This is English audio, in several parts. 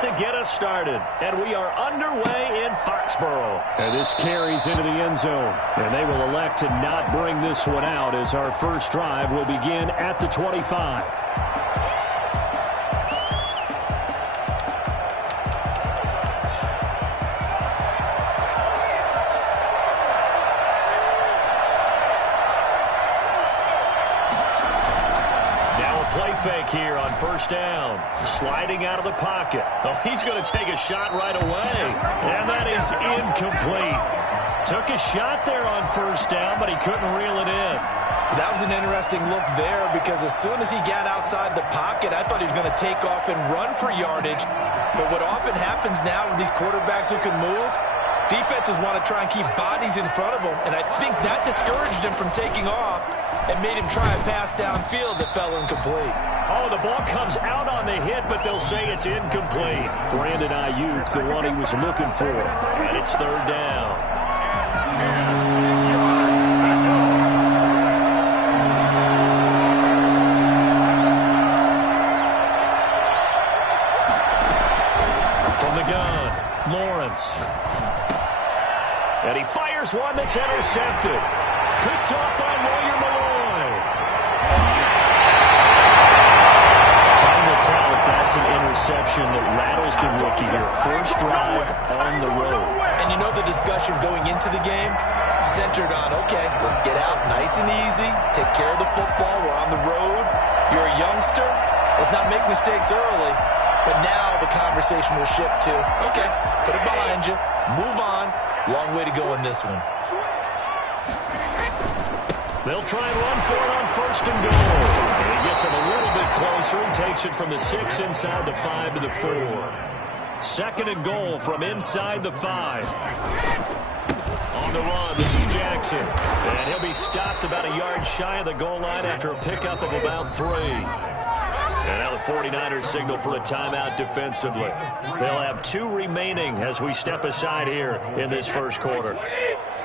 to get us started. And we are underway in Foxborough. And this carries into the end zone. And they will elect to not bring this one out as our first drive will begin at the 25. Fake here on first down. Sliding out of the pocket. Oh, he's going to take a shot right away. And that is incomplete. Took a shot there on first down, but he couldn't reel it in. That was an interesting look there because as soon as he got outside the pocket, I thought he was going to take off and run for yardage. But what often happens now with these quarterbacks who can move, defenses want to try and keep bodies in front of them. And I think that discouraged him from taking off and made him try a pass downfield that fell incomplete. Oh, the ball comes out on the hit, but they'll say it's incomplete. Brandon Ayuk, the one he was looking for. And it's third down. From the gun, Lawrence. And he fires one that's intercepted. Picked off by Lawyer Malloy. Time will tell if that's an interception that rattles the rookie here. First drive on the road. And you know the discussion going into the game centered on, okay, let's get out nice and easy, take care of the football, we're on the road, you're a youngster, let's not make mistakes early. But now the conversation will shift to, okay, put it behind you, move on, long way to go in this one. They'll try and run for it on first and goal. And he gets it a little bit closer. He takes it from the 6 inside the 5 to the 4. Second and goal from inside the 5. On the run, this is Jackson. And he'll be stopped about a yard shy of the goal line after a pickup of about 3. And now the 49ers signal for a timeout defensively. They'll have 2 remaining as we step aside here in this first quarter.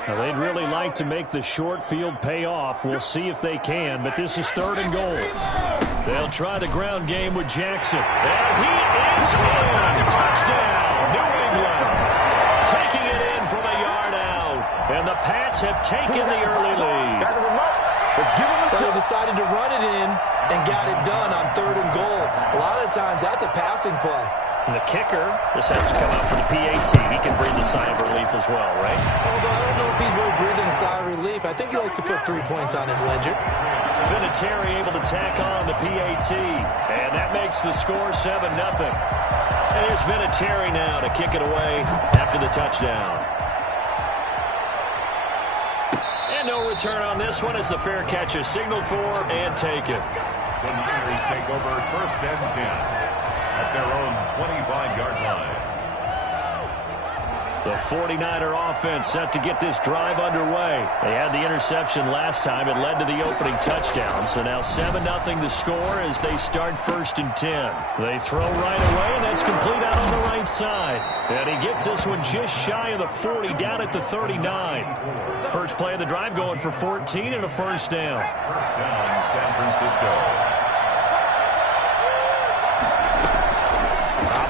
Now, they'd really like to make the short field pay off. We'll see if they can, but this is third and goal. They'll try the ground game with Jackson. And he is in. Touchdown, New England. Taking it in from a yard out. And the Pats have taken the early lead. But they decided to run it in and got it done on third and goal. A lot of times that's a passing play. And the kicker, this has to come out for the PAT. He can breathe a sigh of relief as well, right? Although I don't know if he's really breathing a sigh of relief. I think he likes to put 3 points on his ledger. Vinatieri able to tack on the PAT. And that makes the score 7-0. And here's Vinatieri now to kick it away after the touchdown. And no return on this one as the fair catch is signaled for and taken. The Niners take over first and 10. At their own 25-yard line. The 49er offense set to get this drive underway. They had the interception last time. It led to the opening touchdown. So now 7-0 the score as they start first and 10. They throw right away, and that's complete out on the right side. And he gets this one just shy of the 40, down at the 39. First play of the drive going for 14 and a first down. First down, San Francisco.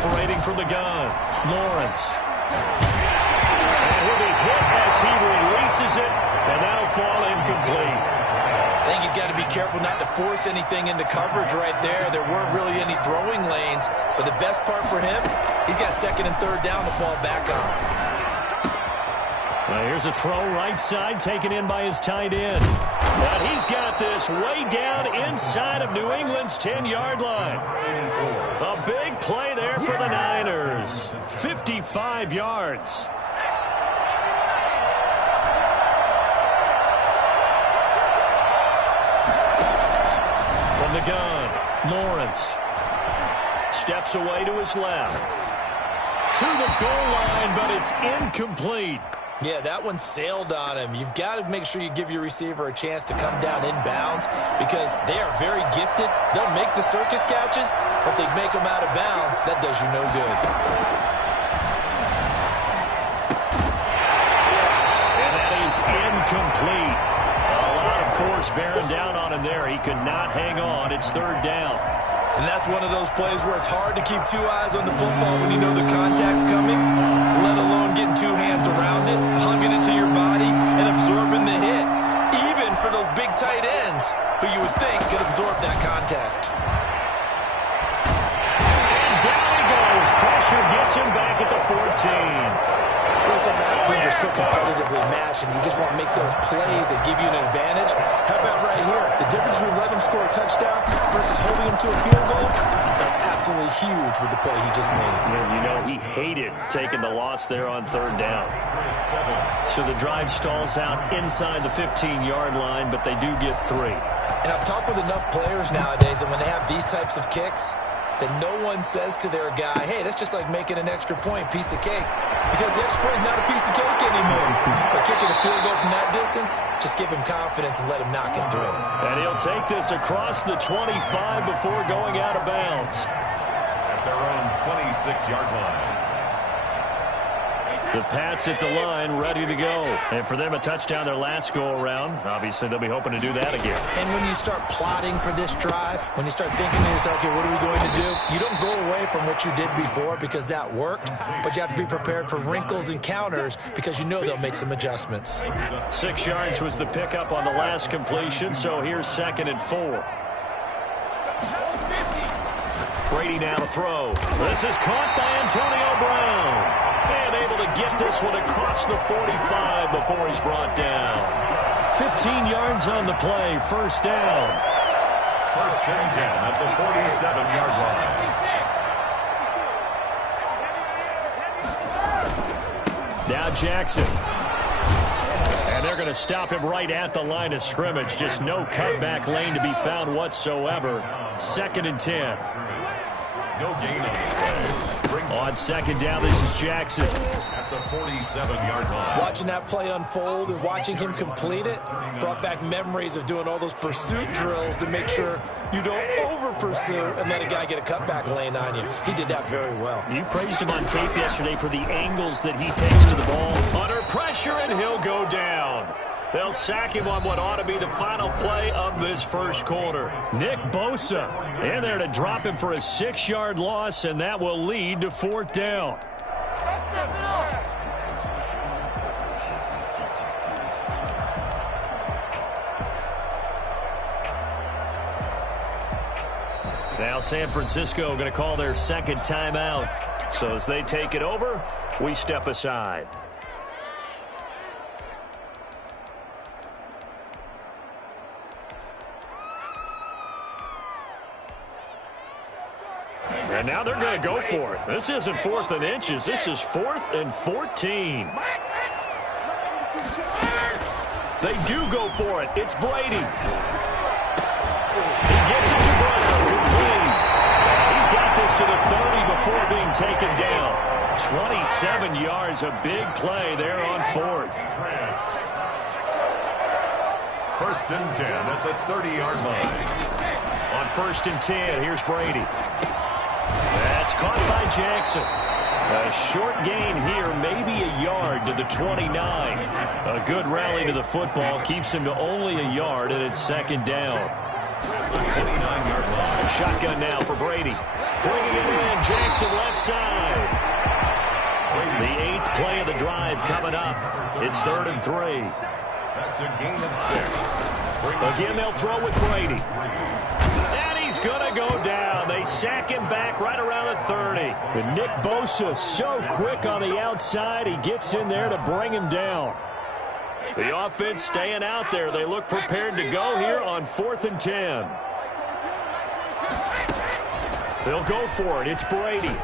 Operating from the gun, Lawrence. And he'll be hit as he releases it, and that'll fall incomplete. I think he's got to be careful not to force anything into coverage right there. There weren't really any throwing lanes, but the best part for him, he's got second and third down to fall back on. Well, here's a throw right side taken in by his tight end. And he's got this way down inside of New England's 10-yard line. A big play there for the Niners. 55 yards. From the gun, Lawrence. Steps away to his left. To the goal line, but it's incomplete. Yeah, that one sailed on him. You've got to make sure you give your receiver a chance to come down inbounds because they are very gifted. They'll make the circus catches, but they make them out of bounds. That does you no good. And that is incomplete. A lot of force bearing down on him there. He could not hang on. It's third down. And that's one of those plays where it's hard to keep two eyes on the football when you know the contact's coming, let alone getting two hands around it, hugging it to your body, and absorbing the hit, even for those big tight ends who you would think could absorb that contact. And down he goes. Pressure gets him back at the 14. Some teams are so competitively matched, and you just want to make those plays that give you an advantage. How about right here? The difference between letting him score a touchdown versus holding him to a field goal, that's absolutely huge with the play he just made. And you know, he hated taking the loss there on third down. So the drive stalls out inside the 15-yard line, but they do get 3. And I've talked with enough players nowadays, and when they have these types of kicks, that no one says to their guy, hey, that's just like making an extra point, piece of cake. Because the extra point is not a piece of cake anymore. But kicking a field goal from that distance, just give him confidence and let him knock it through. And he'll take this across the 25 before going out of bounds. At their own 26-yard line. The Pats at the line, ready to go. And for them, a touchdown their last go-around. Obviously, they'll be hoping to do that again. And when you start plotting for this drive, when you start thinking to yourself, okay, what are we going to do? You don't go away from what you did before because that worked, but you have to be prepared for wrinkles and counters because you know they'll make some adjustments. 6 yards was the pickup on the last completion, so here's 2nd and 4. Brady now to throw. This is caught by Antonio Brown. And able to get this one across the 45 before he's brought down. 15 yards on the play, first down. First and 10 at the 47-yard line. Now Jackson. And they're going to stop him right at the line of scrimmage. Just no cutback lane to be found whatsoever. 2nd and 10. No gain on the play. On 2nd down, this is Jackson. At the 47-yard line. Watching that play unfold and watching him complete it brought back memories of doing all those pursuit drills to make sure you don't over-pursue and let a guy get a cutback lane on you. He did that very well. You praised him on tape yesterday for the angles that he takes to the ball. Under pressure, and he'll go down. They'll sack him on what ought to be the final play of this first quarter. Nick Bosa in there to drop him for a 6-yard loss, and that will lead to 4th down. Now San Francisco going to call their 2nd timeout. So as they take it over, we step aside. And now they're going to go for it. This isn't 4th and inches. This is 4th and 14. They do go for it. It's Brady. He gets it to Brown. Complete. He's got this to the 30 before being taken down. 27 yards, a big play there on 4th. First and 10 at the 30-yard line. On 1st and 10, here's Brady. That's caught by Jackson. A short gain here, maybe a yard to the 29. A good rally to the football keeps him to only a yard, and it's 2nd down. 29-yard line. Shotgun now for Brady. Bringing it in, Jackson left side. The 8th play of the drive coming up. It's 3rd and 3. That's a gain of 6. Again, they'll throw with Brady. And he's going to go down. They sack him back right around the 30. And Nick Bosa so quick on the outside. He gets in there to bring him down. The offense staying out there. They look prepared to go here on 4th and 10. They'll go for it. It's Brady.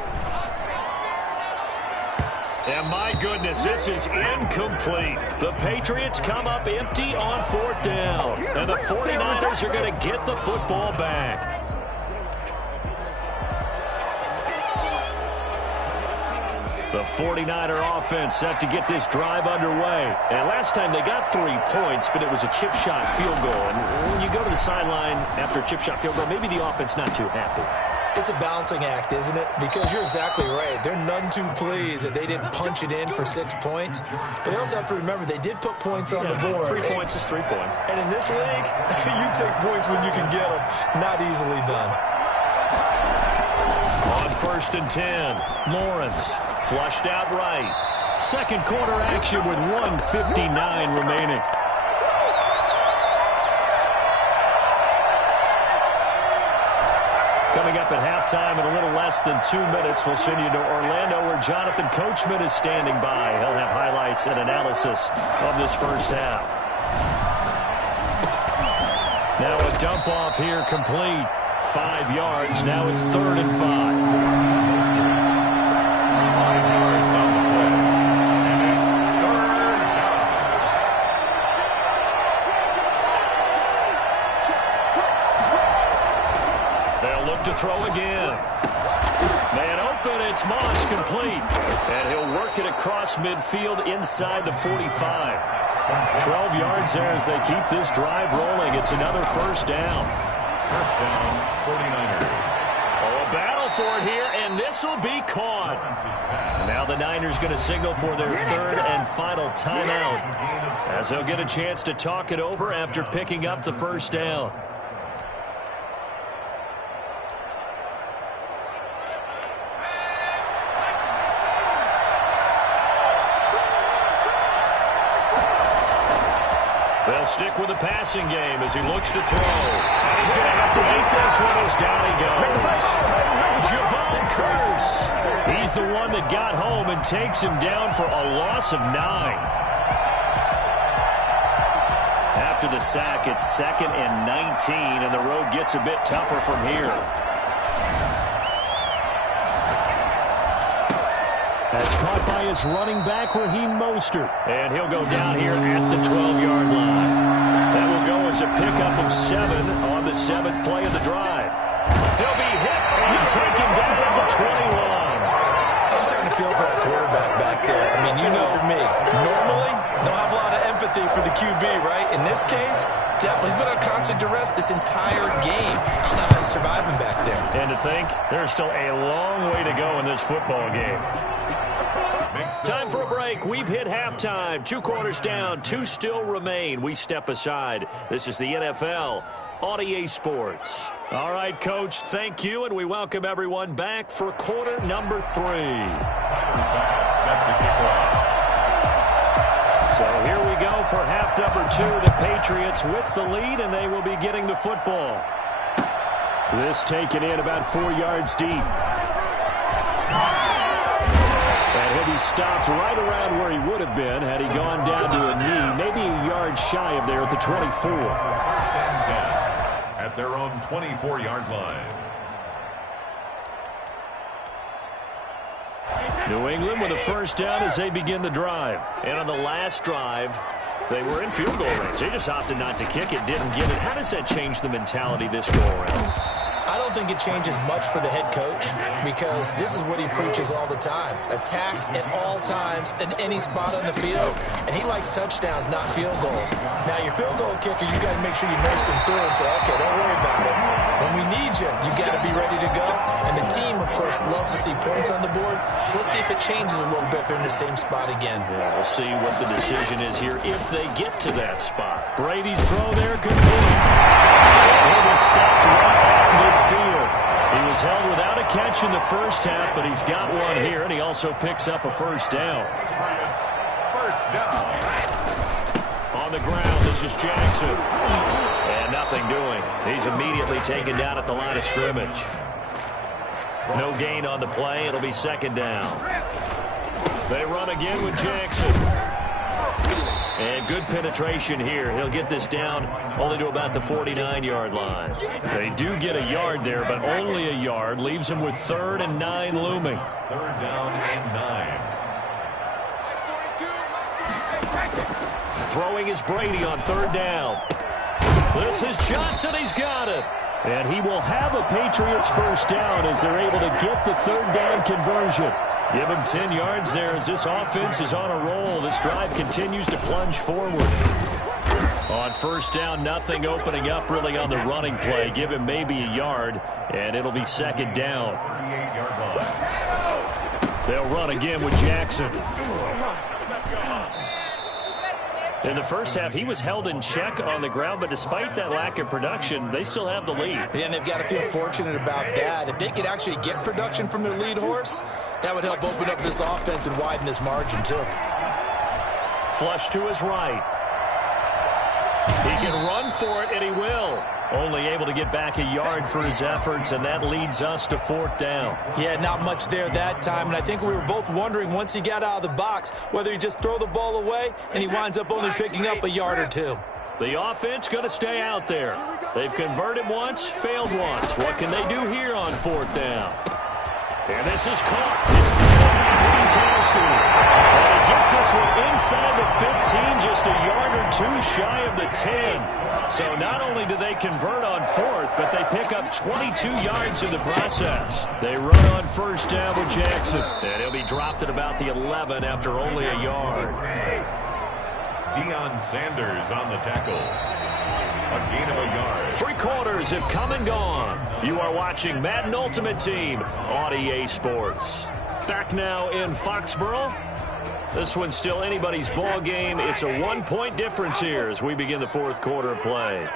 And my goodness, this is incomplete. The Patriots come up empty on 4th down. And the 49ers are going to get the football back. The 49er offense set to get this drive underway. And last time they got 3 points, but it was a chip shot field goal. And when you go to the sideline after a chip shot field goal, maybe the offense not too happy. It's a balancing act, isn't it? Because you're exactly right. They're none too pleased that they didn't punch it in for 6 points. But they also have to remember they did put points on the board. 3 points is 3 points. And in this league, you take points when you can get them. Not easily done. first and 10. Lawrence flushed out right. Second quarter action with 1:59 remaining. Coming up at halftime in a little less than 2 minutes, we'll send you to Orlando where Jonathan Coachman is standing by. He'll have highlights and analysis of this first half. Now a dump off here complete. 5 yards. Now it's 3rd and 5. 5 yards on the play. And it's 3rd down. They'll look to throw again. Man open, it's Moss complete. And he'll work it across midfield inside the 45. 12 yards there as they keep this drive rolling. It's another first down. First down, 49ers. Oh, a battle for it here, and this will be caught. Now the Niners going to signal for their 3rd and final timeout as they'll get a chance to talk it over after picking up the first down. They'll stick with the passing game as he looks to throw. And he's going to have to make this one as down he goes. Javon Curse. He's the one that got home and takes him down for a loss of 9. After the sack, it's 2nd and 19, and the road gets a bit tougher from here. That's caught by his running back, Raheem Mostert. And he'll go down here at the 12-yard line. That will go as a pickup of 7 on the 7th play of the drive. He'll be hit and taken down at the 21. I'm starting to feel for that quarterback back there. I mean, you know me. Normally, don't have a lot of empathy for the QB, right? In this case, definitely. He's been on constant duress this entire game. I don't know how he's surviving back there. And to think, there's still a long way to go in this football game. Time for a break. We've hit halftime. 2 quarters down. 2 still remain. We step aside. This is the NFL on EA Sports. All right, Coach, thank you, and we welcome everyone back for quarter number 3. So here we go for half number 2. The Patriots with the lead, and they will be getting the football. This taken in about 4 yards deep. And he'll be stopped right around where he would have been had he gone down to a knee, maybe a yard shy of there at the 24. First and 10 at their own 24-yard line. New England with a first down as they begin the drive. And on the last drive, they were in field goal range. They just opted not to kick it, didn't get it. How does that change the mentality this go around? I don't think it changes much for the head coach because this is what he preaches all the time. Attack at all times in any spot on the field. And he likes touchdowns, not field goals. Now, your field goal kicker, you got to make sure you nurse him through and say, okay, don't worry about it. When we need you, you got to be ready to go. And the team, of course, loves to see points on the board. So let's see if it changes a little bit if they're in the same spot again. Yeah, we'll see what the decision is here if they get to that spot. Brady's throw there complete. It is stopped right at midfield. He was held without a catch in the first half, but he's got one here, and he also picks up a first down. First down. On the ground, this is Jackson. And nothing doing. He's immediately taken down at the line of scrimmage. No gain on the play. It'll be second down. They run again with Jackson. And good penetration here. He'll get this down only to about the 49-yard line. They do get a yard there, but only a yard. Leaves him with 3rd and 9 looming. 3rd down and 9. Throwing is Brady on 3rd down. This is Johnson. He's got it. And he will have a Patriots first down as they're able to get the 3rd down conversion. Give him 10 yards there as this offense is on a roll. This drive continues to plunge forward. On first down, nothing opening up really on the running play. Give him maybe a yard, and it'll be second down. 38-yard line. They'll run again with Jackson. In the first half, he was held in check on the ground, but despite that lack of production, they still have the lead. Yeah, and they've got to feel fortunate about that. If they could actually get production from their lead horse, that would help open up this offense and widen this margin, too. Flush to his right. He can run for it, and he will. Only able to get back a yard for his efforts, and that leads us to 4th down. Yeah, not much there that time, and I think we were both wondering once he got out of the box whether he just throw the ball away, and he winds up only picking up a yard or two. The offense going to stay out there. They've converted once, failed once. What can they do here on 4th down? And this is caught. It's and he gets this one inside the 15, just a yard or two shy of the 10. So not only do they convert on 4th, but they pick up 22 yards in the process. They run on 1st down with Jackson. And he'll be dropped at about the 11 after only a yard. Deion Sanders on the tackle. A gain of a yard. 3 quarters have come and gone. You are watching Madden Ultimate Team on EA Sports. Back now in Foxborough. This one's still anybody's ball game. It's a 1-point difference here as we begin the 4th quarter of play.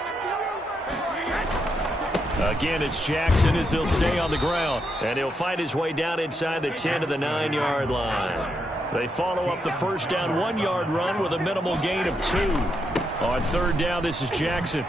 Again, it's Jackson as he'll stay on the ground. And he'll fight his way down inside the 10 to the 9-yard line. They follow up the 1st down 1-yard run with a minimal gain of 2. On 3rd down, this is Jackson.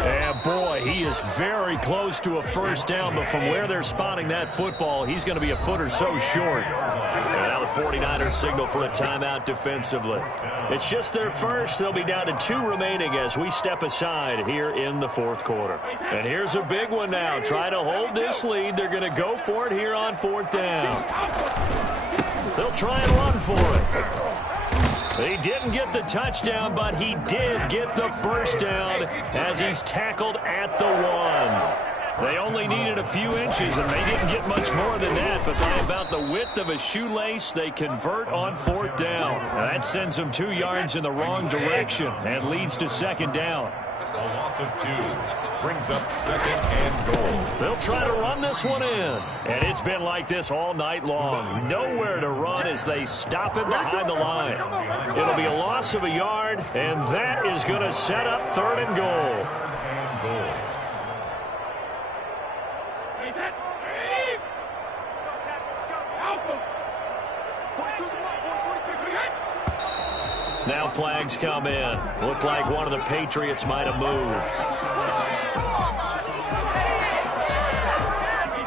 And boy, he is very close to a 1st down, but from where they're spotting that football, he's going to be a foot or so short. And now the 49ers signal for a timeout defensively. It's just their first. They'll be down to 2 remaining as we step aside here in the 4th quarter. And here's a big one now. Try to hold this lead. They're going to go for it here on 4th down. They'll try and run for it. He didn't get the touchdown, but he did get the 1st down as he's tackled at the 1. They only needed a few inches, and they didn't get much more than that, but by about the width of a shoelace, they convert on 4th down. Now that sends them 2 yards in the wrong direction and leads to 2nd down. A loss of 2 brings up 2nd and goal. They'll try to run this one in. And it's been like this all night long. Nowhere to run as they stop him behind the line. It'll be a loss of a yard, and that is going to set up 3rd and goal. Now flags come in. Looked like one of the Patriots might have moved.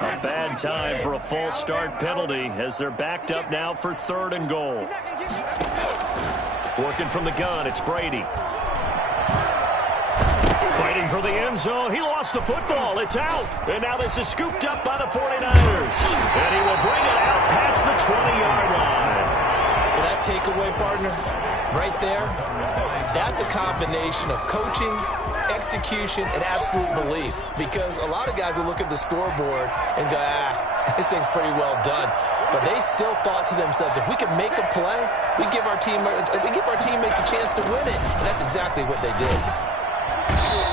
A bad time for a false start penalty as they're backed up now for 3rd and goal. Working from the gun, it's Brady. Fighting for the end zone. He lost the football. It's out. And now this is scooped up by the 49ers. And he will bring it out past the 20-yard line. That takeaway, partner, right there, that's a combination of coaching, execution, and absolute belief. Because a lot of guys will look at the scoreboard and go, this thing's pretty well done. But they still thought to themselves, if we can make a play, we give our teammates a chance to win it. And that's exactly what they did.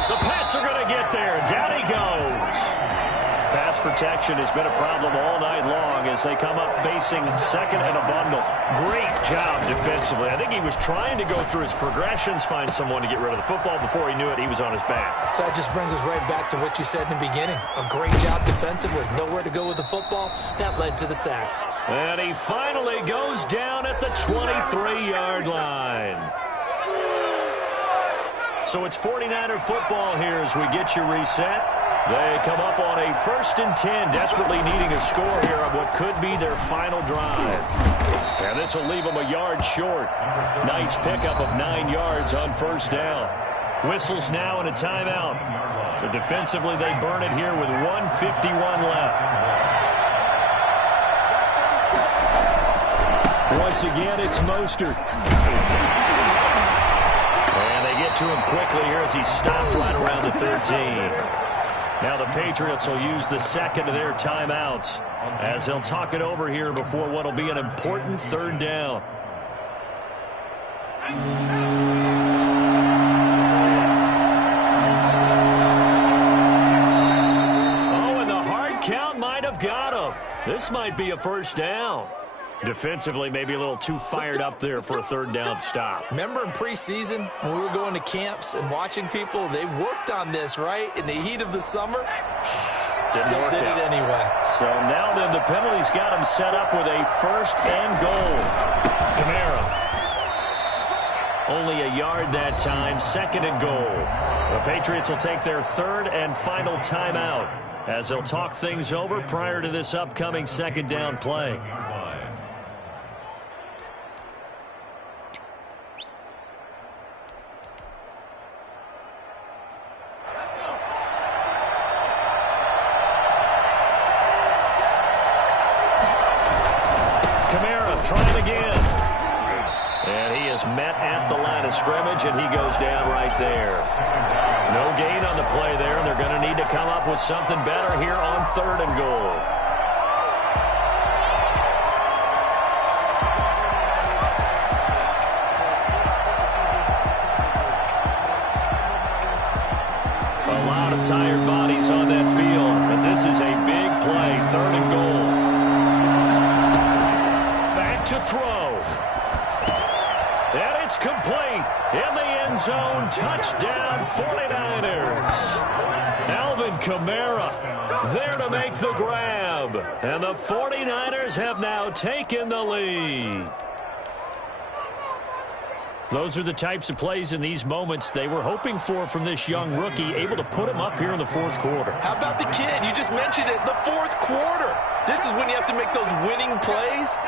The Pats are going to get there. Down he goes. Pass protection has been a problem all night long as they come up facing 2nd and a bundle. Great job defensively. I think he was trying to go through his progressions, find someone to get rid of the football. Before he knew it, he was on his back. So that just brings us right back to what you said in the beginning. A great job defensively. Nowhere to go with the football. That led to the sack. And he finally goes down at the 23-yard line. So it's 49er football here as we get you reset. They come up on a 1st and 10, desperately needing a score here on what could be their final drive. And this will leave them a yard short. Nice pickup of 9 yards on 1st down. Whistles now and a timeout. So defensively, they burn it here with 1:51 left. Once again, it's Mostert. And they get to him quickly here as he stops right around the 13. Now the Patriots will use the 2nd of their timeouts as they'll talk it over here before what will be an important 3rd down. Oh, and the hard count might have got him. This might be a 1st down. Defensively, maybe a little too fired up there for a third down stop. Remember in preseason when we were going to camps and watching people, they worked on this, right? In the heat of the summer, still did it anyway. So now then the penalty's got him set up with a first and goal. Kamara. Only a yard that time, second and goal. The Patriots will take their third and final timeout as they'll talk things over prior to this upcoming second down play. Trying again. And he is met at the line of scrimmage, and he goes down right there. No gain on the play there, and they're going to need to come up with something better here on third and goal. A lot of tired bodies on that field, but this is a big play, third and goal. To throw. And it's complete. In the end zone. Touchdown 49ers. Alvin Kamara there to make the grab. And the 49ers have now taken the lead. Those are the types of plays in these moments they were hoping for from this young rookie, able to put him up here in the fourth quarter. How about the kid? You just mentioned it. The fourth quarter. This is when you have to make those winning plays.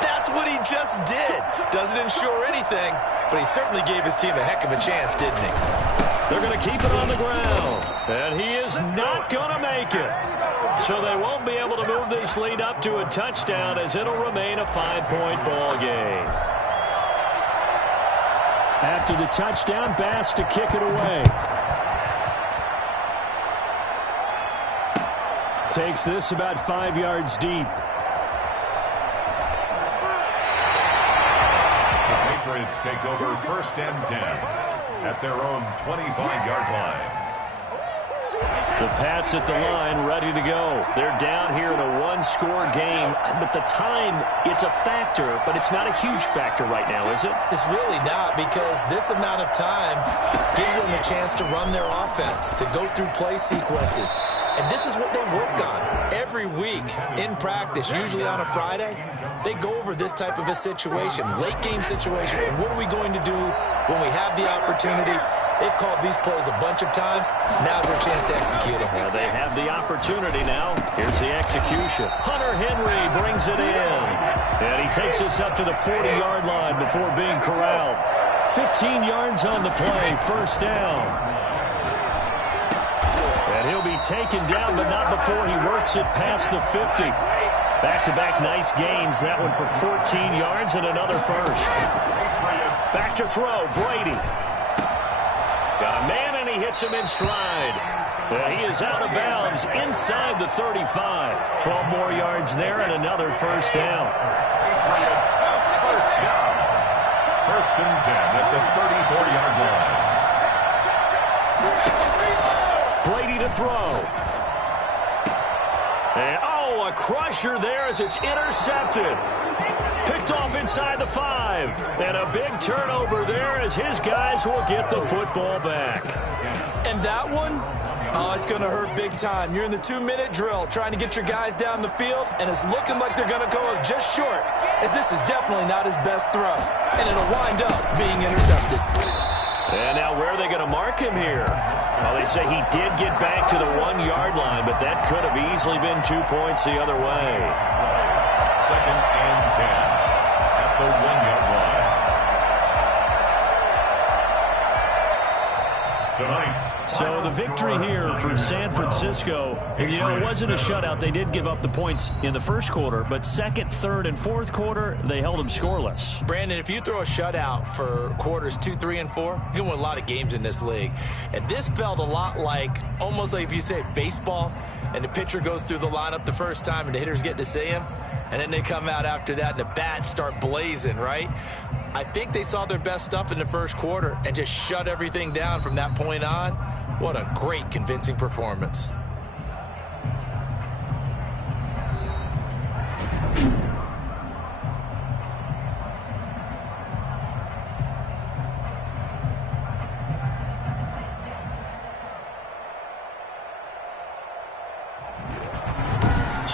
That's what he just did. Doesn't ensure anything, but he certainly gave his team a heck of a chance, didn't he? They're going to keep it on the ground, and he is not going to make it. So they won't be able to move this lead up to a touchdown as it'll remain a 5-point ball game. After the touchdown, Bass to kick it away. Takes this about 5 yards deep. Patriots take over first and 10 at their own 25-yard line. The Pats at the line ready to go. They're down here in a one-score game, but the time, it's a factor, but it's not a huge factor right now, is it? It's really not, because this amount of time gives them a chance to run their offense, to go through play sequences. And this is what they work on every week in practice, usually on a Friday. They go over this type of a situation, late game situation. And what are we going to do when we have the opportunity? They've called these plays a bunch of times. Now's their chance to execute them. Well, they have the opportunity now. Here's the execution. Hunter Henry brings it in. And he takes us up to the 40-yard line before being corralled. 15 yards on the play, first down. And he'll be taken down, but not before he works it past the 50. Back-to-back nice gains. That one for 14 yards and another first. Back to throw, Brady. Got a man, and he hits him in stride. And he is out of bounds inside the 35. 12 more yards there and another first down. Patriots, first down. First and 10 at the 34-yard line. Brady to throw. And, oh, a crusher there as it's intercepted. Picked off inside the 5. And a big turnover there as his guys will get the football back. And that one, oh, it's going to hurt big time. You're in the 2-minute drill trying to get your guys down the field, and it's looking like they're going to go up just short, as this is definitely not his best throw. And it'll wind up being intercepted. And now where are they going to mark him here? Well, they say he did get back to the 1-yard line, but that could have easily been 2 points the other way. Second and 10 at the 1-yard line. So the victory here for San Francisco. And, you know, it wasn't a shutout. They did give up the points in the first quarter, but second, third, and fourth quarter, they held them scoreless. Brandon, if you throw a shutout for quarters 2, 3, and 4, you're going to win a lot of games in this league. And this felt a lot like, almost like if you say baseball, and the pitcher goes through the lineup the first time and the hitters get to see him, and then they come out after that and the bats start blazing, right? I think they saw their best stuff in the first quarter and just shut everything down from that point on. What a great, convincing performance.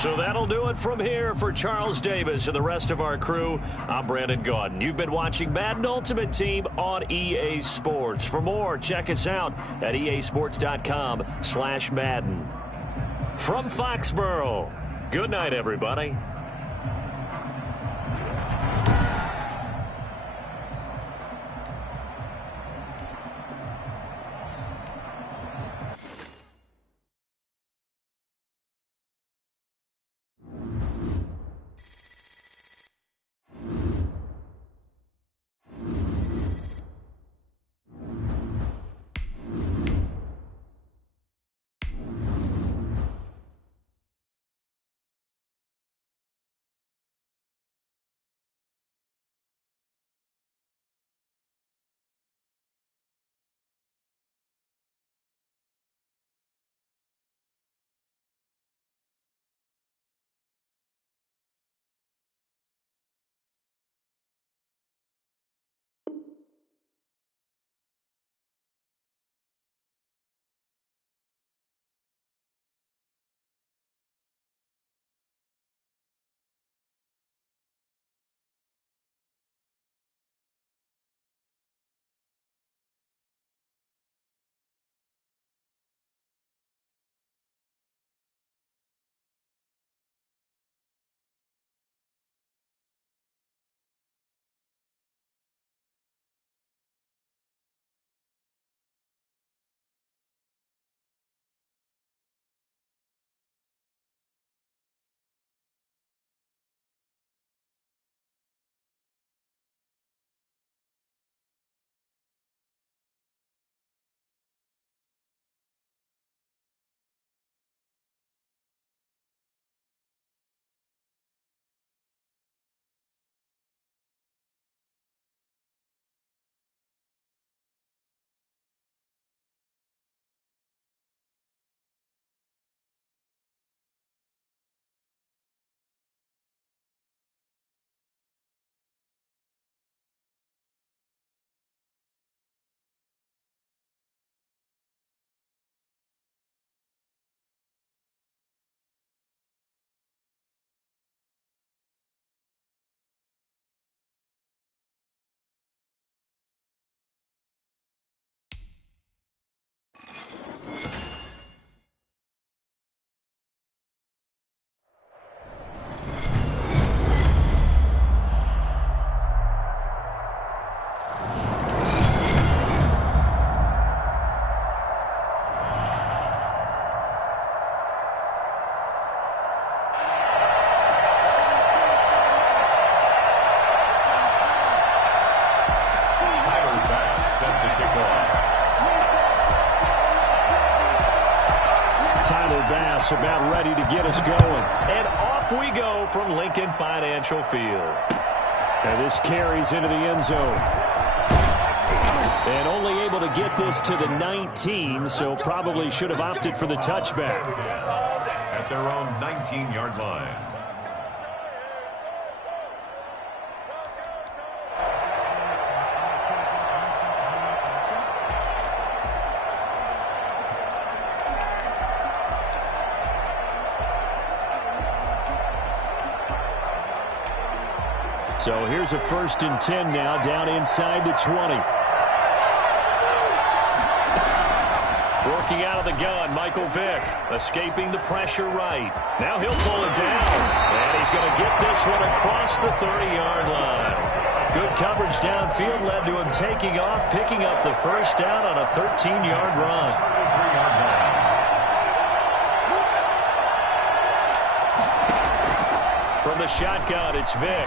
So that'll do it from here for Charles Davis and the rest of our crew. I'm Brandon Gaudin. You've been watching Madden Ultimate Team on EA Sports. For more, check us out at easports.com/Madden. From Foxborough, good night, everybody. About ready to get us going. And off we go from Lincoln Financial Field. And this carries into the end zone. And only able to get this to the 19, so probably should have opted for the touchback. At their own 19-yard line. So here's a 1st and 10 now, down inside the 20. Working out of the gun, Michael Vick, escaping the pressure right. Now he'll pull it down, and he's going to get this one across the 30-yard line. Good coverage downfield led to him taking off, picking up the first down on a 13-yard run. From the shotgun, it's Vick.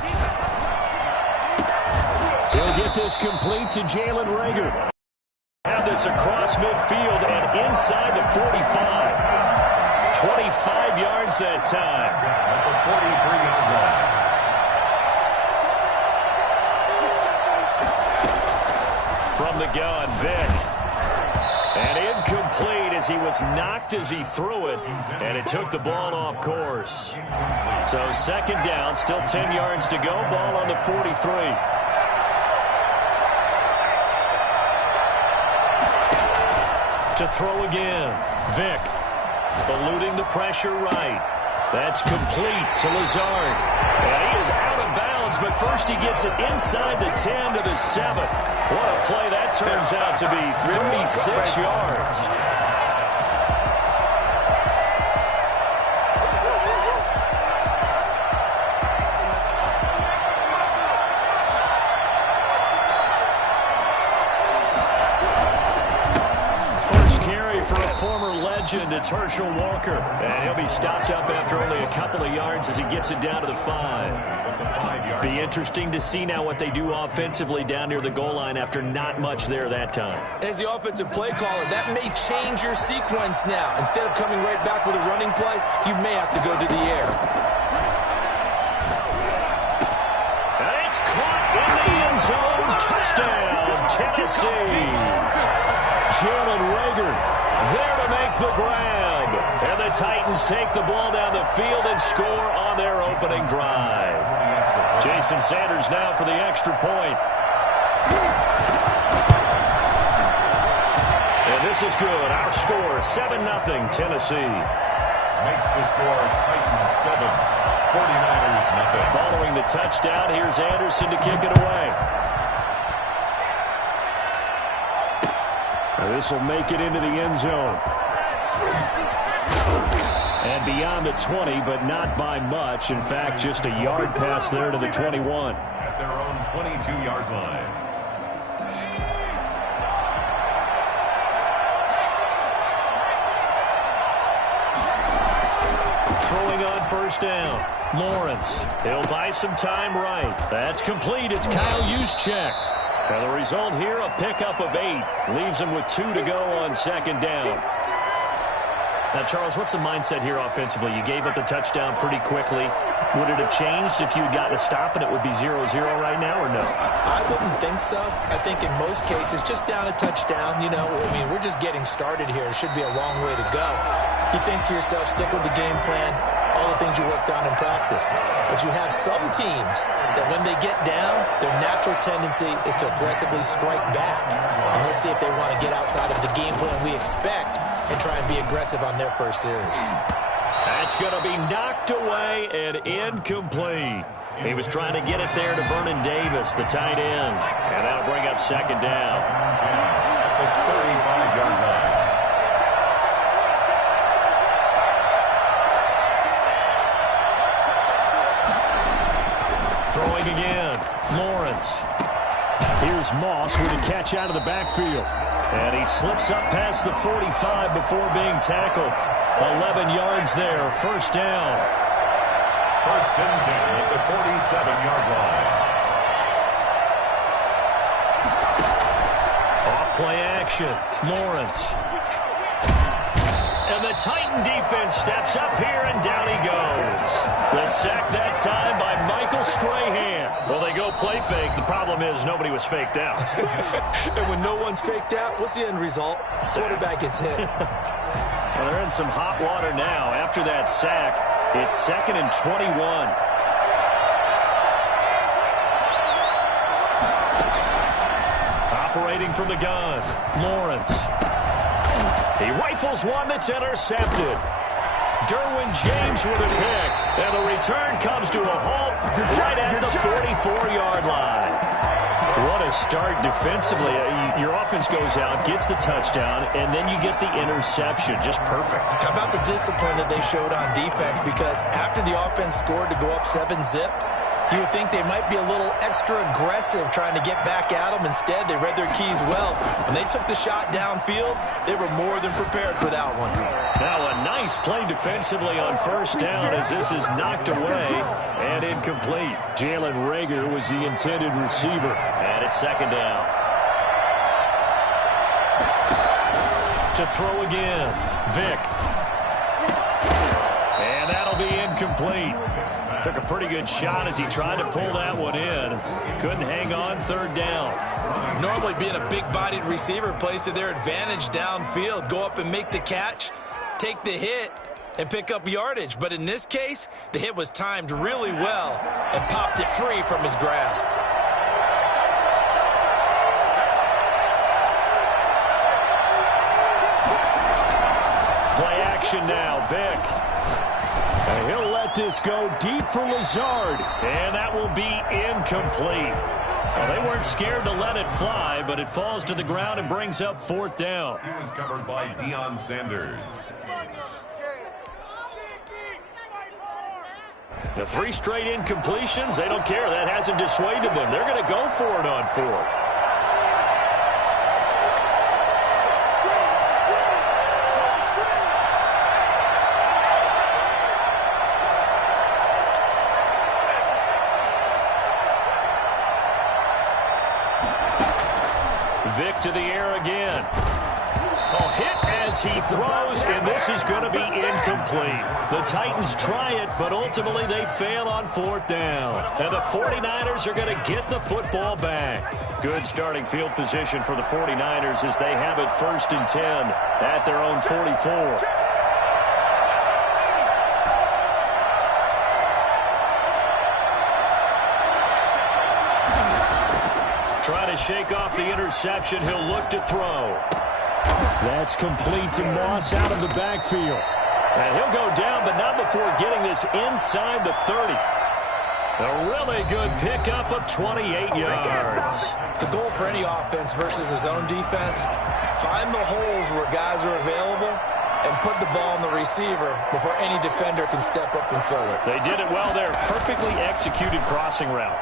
He'll get this complete to Jalen Reagor. Have this across midfield and inside the 45. 25 yards that time. At the 43-yard line. From the gun, Vick. And incomplete as he was knocked as he threw it, and it took the ball off course. So 2nd down, still 10 yards to go, ball on the 43. To throw again, Vick eluding the pressure right. That's complete to Lazard. And he is out of bounds, but first he gets it inside the 10 to the 7. What a play that turns out to be. 36 yards. It's Herschel Walker, and he'll be stopped up after only a couple of yards as he gets it down to the 5. Be interesting to see now what they do offensively down near the goal line after not much there that time. As the offensive play caller, that may change your sequence now. Instead of coming right back with a running play, you may have to go to the air. And it's caught in the end zone. Touchdown, Tennessee. Jalen Reagor there to make the grab. And the Titans take the ball down the field and score on their opening drive. Jason Sanders now for the extra point. And this is good. Our score, 7-0 Tennessee. Makes the score Titans 7, 49ers nothing. Following the touchdown, here's Anderson to kick it away. This will make it into the end zone. And beyond the 20, but not by much. In fact, just a yard pass there to the 21. At their own 22-yard line. Throwing on first down. Lawrence. He'll buy some time right. That's complete. It's Kyle Juszczyk. And the result here, a pickup of 8. Leaves him with 2 to go on second down. Now, Charles, what's the mindset here offensively? You gave up the touchdown pretty quickly. Would it have changed if you had gotten a stop and it would be 0-0 right now, or no? I wouldn't think so. I think in most cases, just down a touchdown, you know, I mean, we're just getting started here. It should be a long way to go. You think to yourself, stick with the game plan, all the things you worked on in practice. But you have some teams that when they get down, their natural tendency is to aggressively strike back. And let's see if they want to get outside of the game plan we expect and try and be aggressive on their first series. That's going to be knocked away and incomplete. He was trying to get it there to Vernon Davis, the tight end. And that'll bring up second down. At the 35-yard line. Throwing again, Lawrence. Here's Moss with a catch out of the backfield. And he slips up past the 45 before being tackled. 11 yards there, first down. First and 10 at the 47-yard line. Off-play action, Lawrence. And the Titan defense steps up here, and down he goes. The sack that time by Michael Strahan. Well, they go play fake. The problem is nobody was faked out. And when no one's faked out, what's the end result? Quarterback gets hit. Well, they're in some hot water now. After that sack, it's 2nd and 21. Operating from the gun, Lawrence. He rifles one that's intercepted. Derwin James with a pick. And the return comes to a halt right at the 44-yard line. What a start defensively. Your offense goes out, gets the touchdown, and then you get the interception. Just perfect. How about the discipline that they showed on defense? Because after the offense scored to go up 7-zip, you would think they might be a little extra aggressive trying to get back at them. Instead, they read their keys well. When they took the shot downfield, they were more than prepared for that one. Now a nice play defensively on first down as this is knocked away and incomplete. Jalen Reagor was the intended receiver. And it's second down. To throw again, Vick. And that'll be incomplete. Took a pretty good shot as he tried to pull that one in. Couldn't hang on, third down. Normally being a big-bodied receiver plays to their advantage downfield. Go up and make the catch, take the hit, and pick up yardage. But in this case, the hit was timed really well and popped it free from his grasp. Play action now, Vick. And he'll let this go deep for Lazard. And that will be incomplete. Well, they weren't scared to let it fly, but it falls to the ground and brings up 4th down. He was covered by Deion Sanders. The 3 straight incompletions, they don't care. That hasn't dissuaded them. They're going to go for it on 4th. Vic to the air again. Oh, hit as he throws, and this is going to be incomplete. The Titans try it, but ultimately they fail on 4th down. And the 49ers are going to get the football back. Good starting field position for the 49ers as they have it 1st and 10 at their own 44. Trying to shake off the interception. He'll look to throw. That's complete to Moss out of the backfield. And he'll go down, but not before getting this inside the 30. A really good pickup of 28 yards. The goal for any offense versus his own defense, find the holes where guys are available and put the ball in the receiver before any defender can step up and fill it. They did it well there. Perfectly executed crossing route.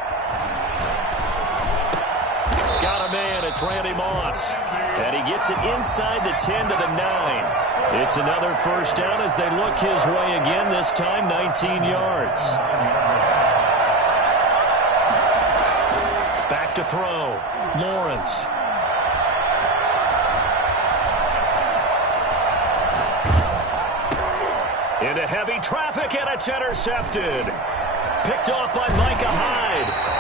Got a man. It's Randy Moss. And he gets it inside the 10 to the 9. It's another 1st down as they look his way again, this time 19 yards. Back to throw. Lawrence. Into heavy traffic, and it's intercepted. Picked off by Micah Hyde.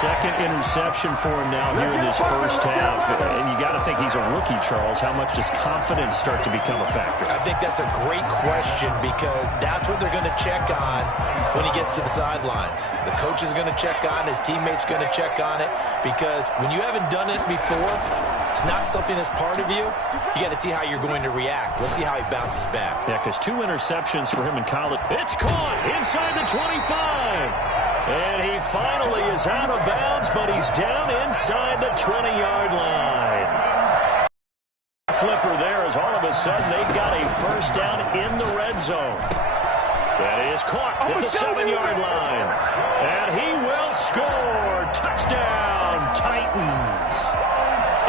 2nd interception for him now here in this 1st half. And you got to think he's a rookie, Charles. How much does confidence start to become a factor? I think that's a great question because that's what they're going to check on when he gets to the sidelines. The coach is going to check on, his teammates going to check on it, because when you haven't done it before, it's not something that's part of you. You got to see how you're going to react. Let's see how he bounces back. Yeah, because 2 interceptions for him in college. It's caught inside the 25. And he finally is out of bounds, but he's down inside the 20-yard line. Flipper there as all of a sudden they've got a 1st down in the red zone. That is caught at the 7-yard line. And he will score. Touchdown, Titans.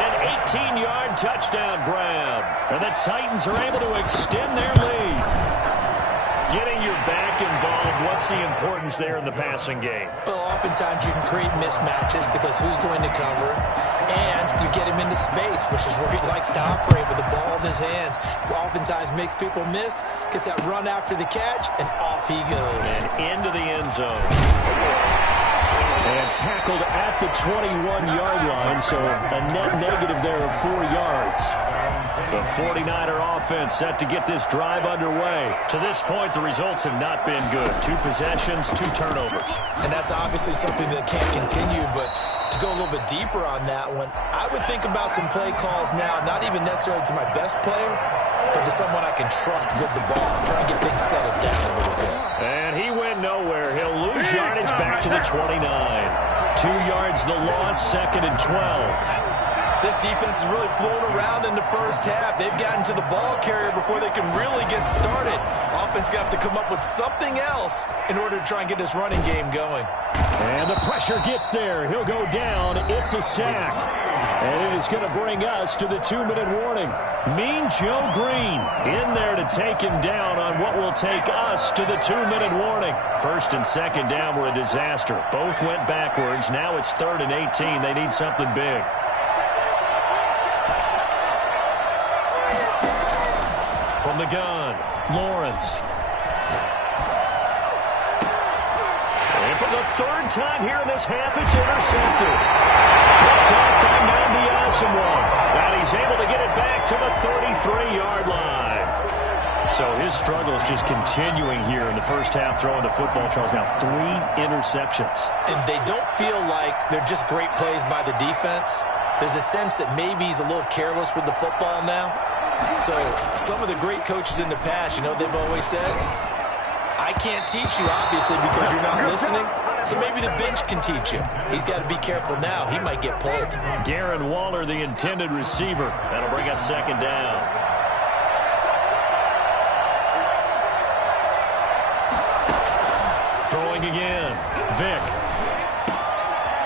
An 18-yard touchdown grab. And the Titans are able to extend their lead. Getting your back involved, what's the importance there in the passing game? Well, oftentimes you can create mismatches because who's going to cover, and you get him into space, which is where he likes to operate with the ball in his hands. Oftentimes makes people miss, gets that run after the catch, and off he goes. And into the end zone. And tackled at the 21-yard line, so a net negative there of 4 yards. The 49er offense set to get this drive underway. To this point, the results have not been good. 2 possessions, 2 turnovers. And that's obviously something that can't continue, but to go a little bit deeper on that one, I would think about some play calls now, not even necessarily to my best player, but to someone I can trust with the ball. Try and get things settled down a little bit. And he went nowhere. He'll lose yardage back to the 29. 2 yards the loss, 2nd and 12. This defense has really flown around in the 1st half. They've gotten to the ball carrier before they can really get started. Offense got to come up with something else in order to try and get this running game going. And the pressure gets there. He'll go down. It's a sack. And it is going to bring us to the 2-minute warning. Mean Joe Green in there to take him down on what will take us to the 2-minute warning. 1st and 2nd down were a disaster. Both went backwards. Now it's 3rd and 18. They need something big. From the gun, Lawrence. And for the 3rd time here in this half, it's intercepted. Picked off by Nnamdi Asomugha. And he's able to get it back to the 33-yard line. So his struggle is just continuing here in the 1st half throwing the football, Charles. Now 3 interceptions. And they don't feel like they're just great plays by the defense. There's a sense that maybe he's a little careless with the football now. So some of the great coaches in the past, you know, they've always said, I I can't teach you, obviously, because you're not listening. So maybe the bench can teach you. He's got to be careful now. He might get pulled. Darren Waller, the intended receiver. That'll bring up second down. Throwing again. Vick.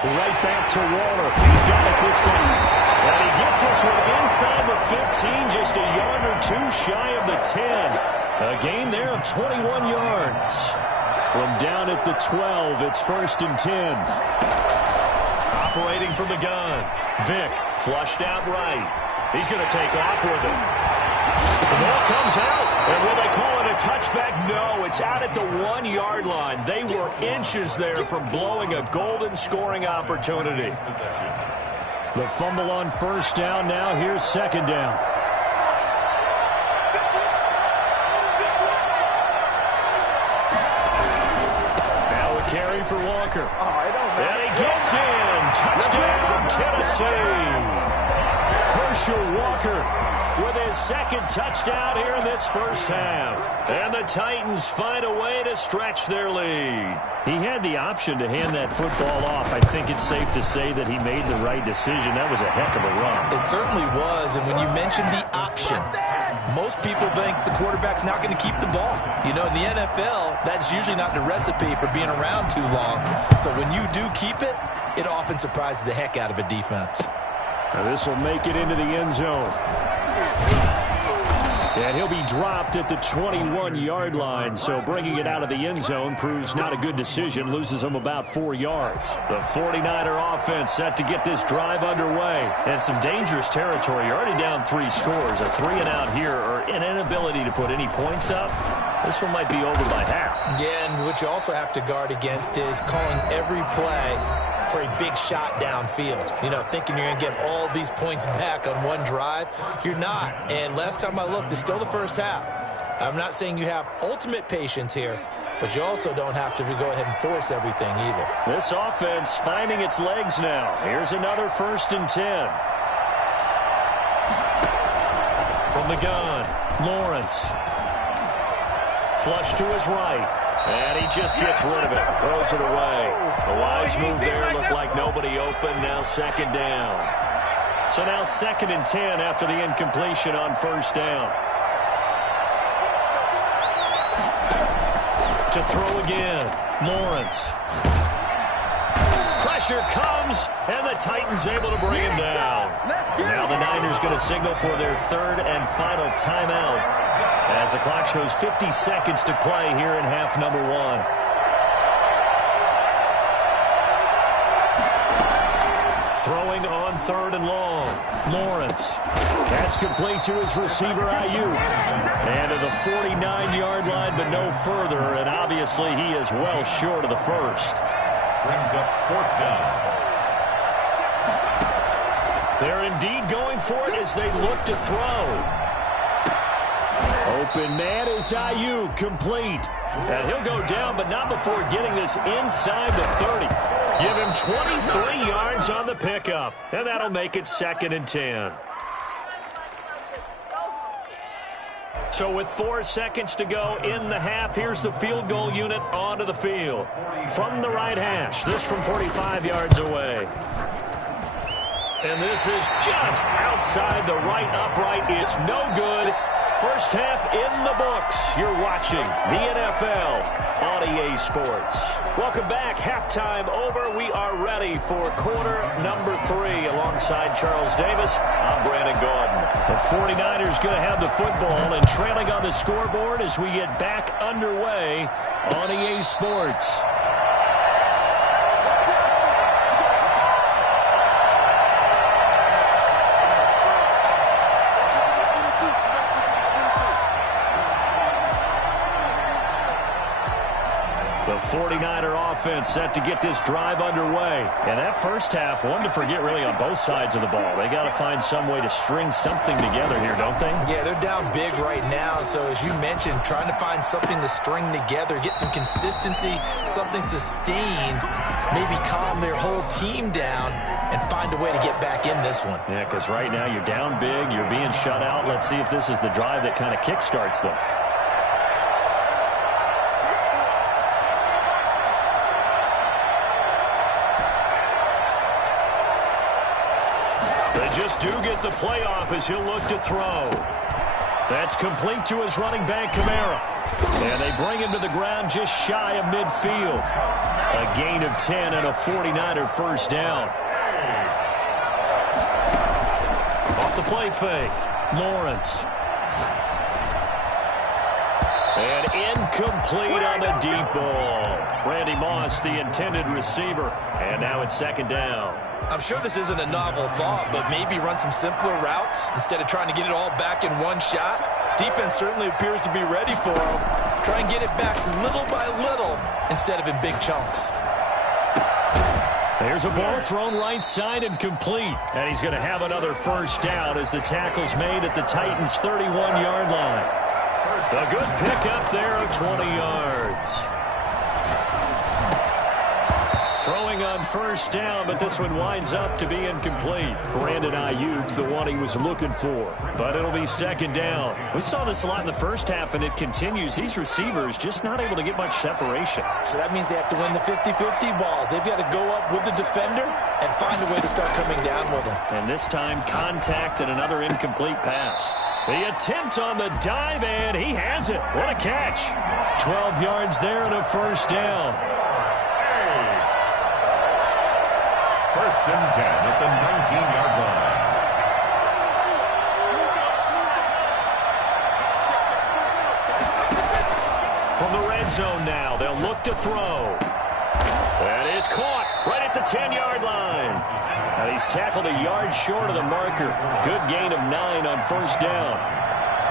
Right back to Waller. He's got it this time. And he gets this one inside the 15, just a yard or two shy of the 10. A gain there of 21 yards. From down at the 12, it's 1st and 10. Operating from the gun. Vick flushed out right. He's going to take off with it. The ball comes out. And will they call it a touchback? No, it's out at the 1-yard line. They were inches there from blowing a golden scoring opportunity. The fumble on 1st down. Now here's 2nd down. Carry for Walker. And he gets in. Touchdown, Tennessee. Herschel Walker with his 2nd touchdown here in this first half. And the Titans find a way to stretch their lead. He had the option to hand that football off. I think it's safe to say that he made the right decision. That was a heck of a run. It certainly was. And when you mentioned the option, most people think the quarterback's not going to keep the ball. You know, in the NFL, that's usually not the recipe for being around too long. So when you do keep it, it often surprises the heck out of a defense. Now this will make it into the end zone. And he'll be dropped at the 21-yard line, so bringing it out of the end zone proves not a good decision, loses him about 4 yards. The 49er offense set to get this drive underway. And some dangerous territory. You're already down 3 scores. A 3-and-out here, or an inability to put any points up. This one might be over by half. Yeah, and what you also have to guard against is calling every play for a big shot downfield. You know, thinking you're going to get all these points back on one drive. You're not. And last time I looked, it's still the first half. I'm not saying you have ultimate patience here, but you also don't have to go ahead and force everything either. This offense finding its legs now. Here's another 1st and 10. From the gun, Lawrence. Flush to his right. And he just gets rid of it. Throws it away. A wise move there. Looked like nobody open. Now 2nd down. So now 2nd and 10 after the incompletion on 1st down. To throw again. Lawrence. Pressure comes, and the Titans able to bring him down. Now the Niners going to signal for their 3rd and final timeout, as the clock shows 50 seconds to play here in half number 1. Throwing on 3rd and long. Lawrence. That's complete to his receiver, Ayuk. And to the 49-yard line, but no further. And obviously he is well short of the first. Brings up 4th down. They're indeed going for it as they look to throw. Open man is Ayuk, complete. And he'll go down, but not before getting this inside the 30. Give him 23 yards on the pickup. And that'll make it 2nd and 10. So with 4 seconds to go in the half, here's the field goal unit onto the field. From the right hash, this from 45 yards away. And this is just outside the right upright. It's no good. First half in the books. You're watching the NFL on EA Sports. Welcome back. Halftime over. We are ready for quarter number 3. Alongside Charles Davis, I'm Brandon Gordon. The 49ers going to have the football and trailing on the scoreboard as we get back underway on EA Sports. The 49er offense set to get this drive underway. And that first half, one to forget really on both sides of the ball. They got to find some way to string something together here, don't they? Yeah, they're down big right now. So as you mentioned, trying to find something to string together, get some consistency, something sustained, maybe calm their whole team down and find a way to get back in this one. Yeah, because right now you're down big, you're being shut out. Let's see if this is the drive that kind of kickstarts them. They just do get the playoff as he'll look to throw. That's complete to his running back, Kamara. And they bring him to the ground just shy of midfield. A gain of 10 and a 49er first down. Off the play fake. Lawrence. And incomplete on the deep ball. Randy Moss, the intended receiver. And now it's second down. I'm sure this isn't a novel thought, but maybe run some simpler routes instead of trying to get it all back in one shot. Defense certainly appears to be ready for him. Try and get it back little by little instead of in big chunks. There's a ball thrown right side and complete. And he's going to have another first down as the tackle's made at the Titans' 31-yard line. A good pickup there of 20 yards. Throwing on first down, but this one winds up to be incomplete. Brandon Ayuk, the one he was looking for. But it'll be second down. We saw this a lot in the first half, and it continues. These receivers just not able to get much separation. So that means they have to win the 50-50 balls. They've got to go up with the defender and find a way to start coming down with him. And this time, contact and another incomplete pass. The attempt on the dive, and he has it. What a catch. 12 yards there and a first down. First and 10 at the 19-yard line. From the red zone now, they'll look to throw. That is caught right at the 10-yard line. And he's tackled a yard short of the marker. Good gain of 9 on first down.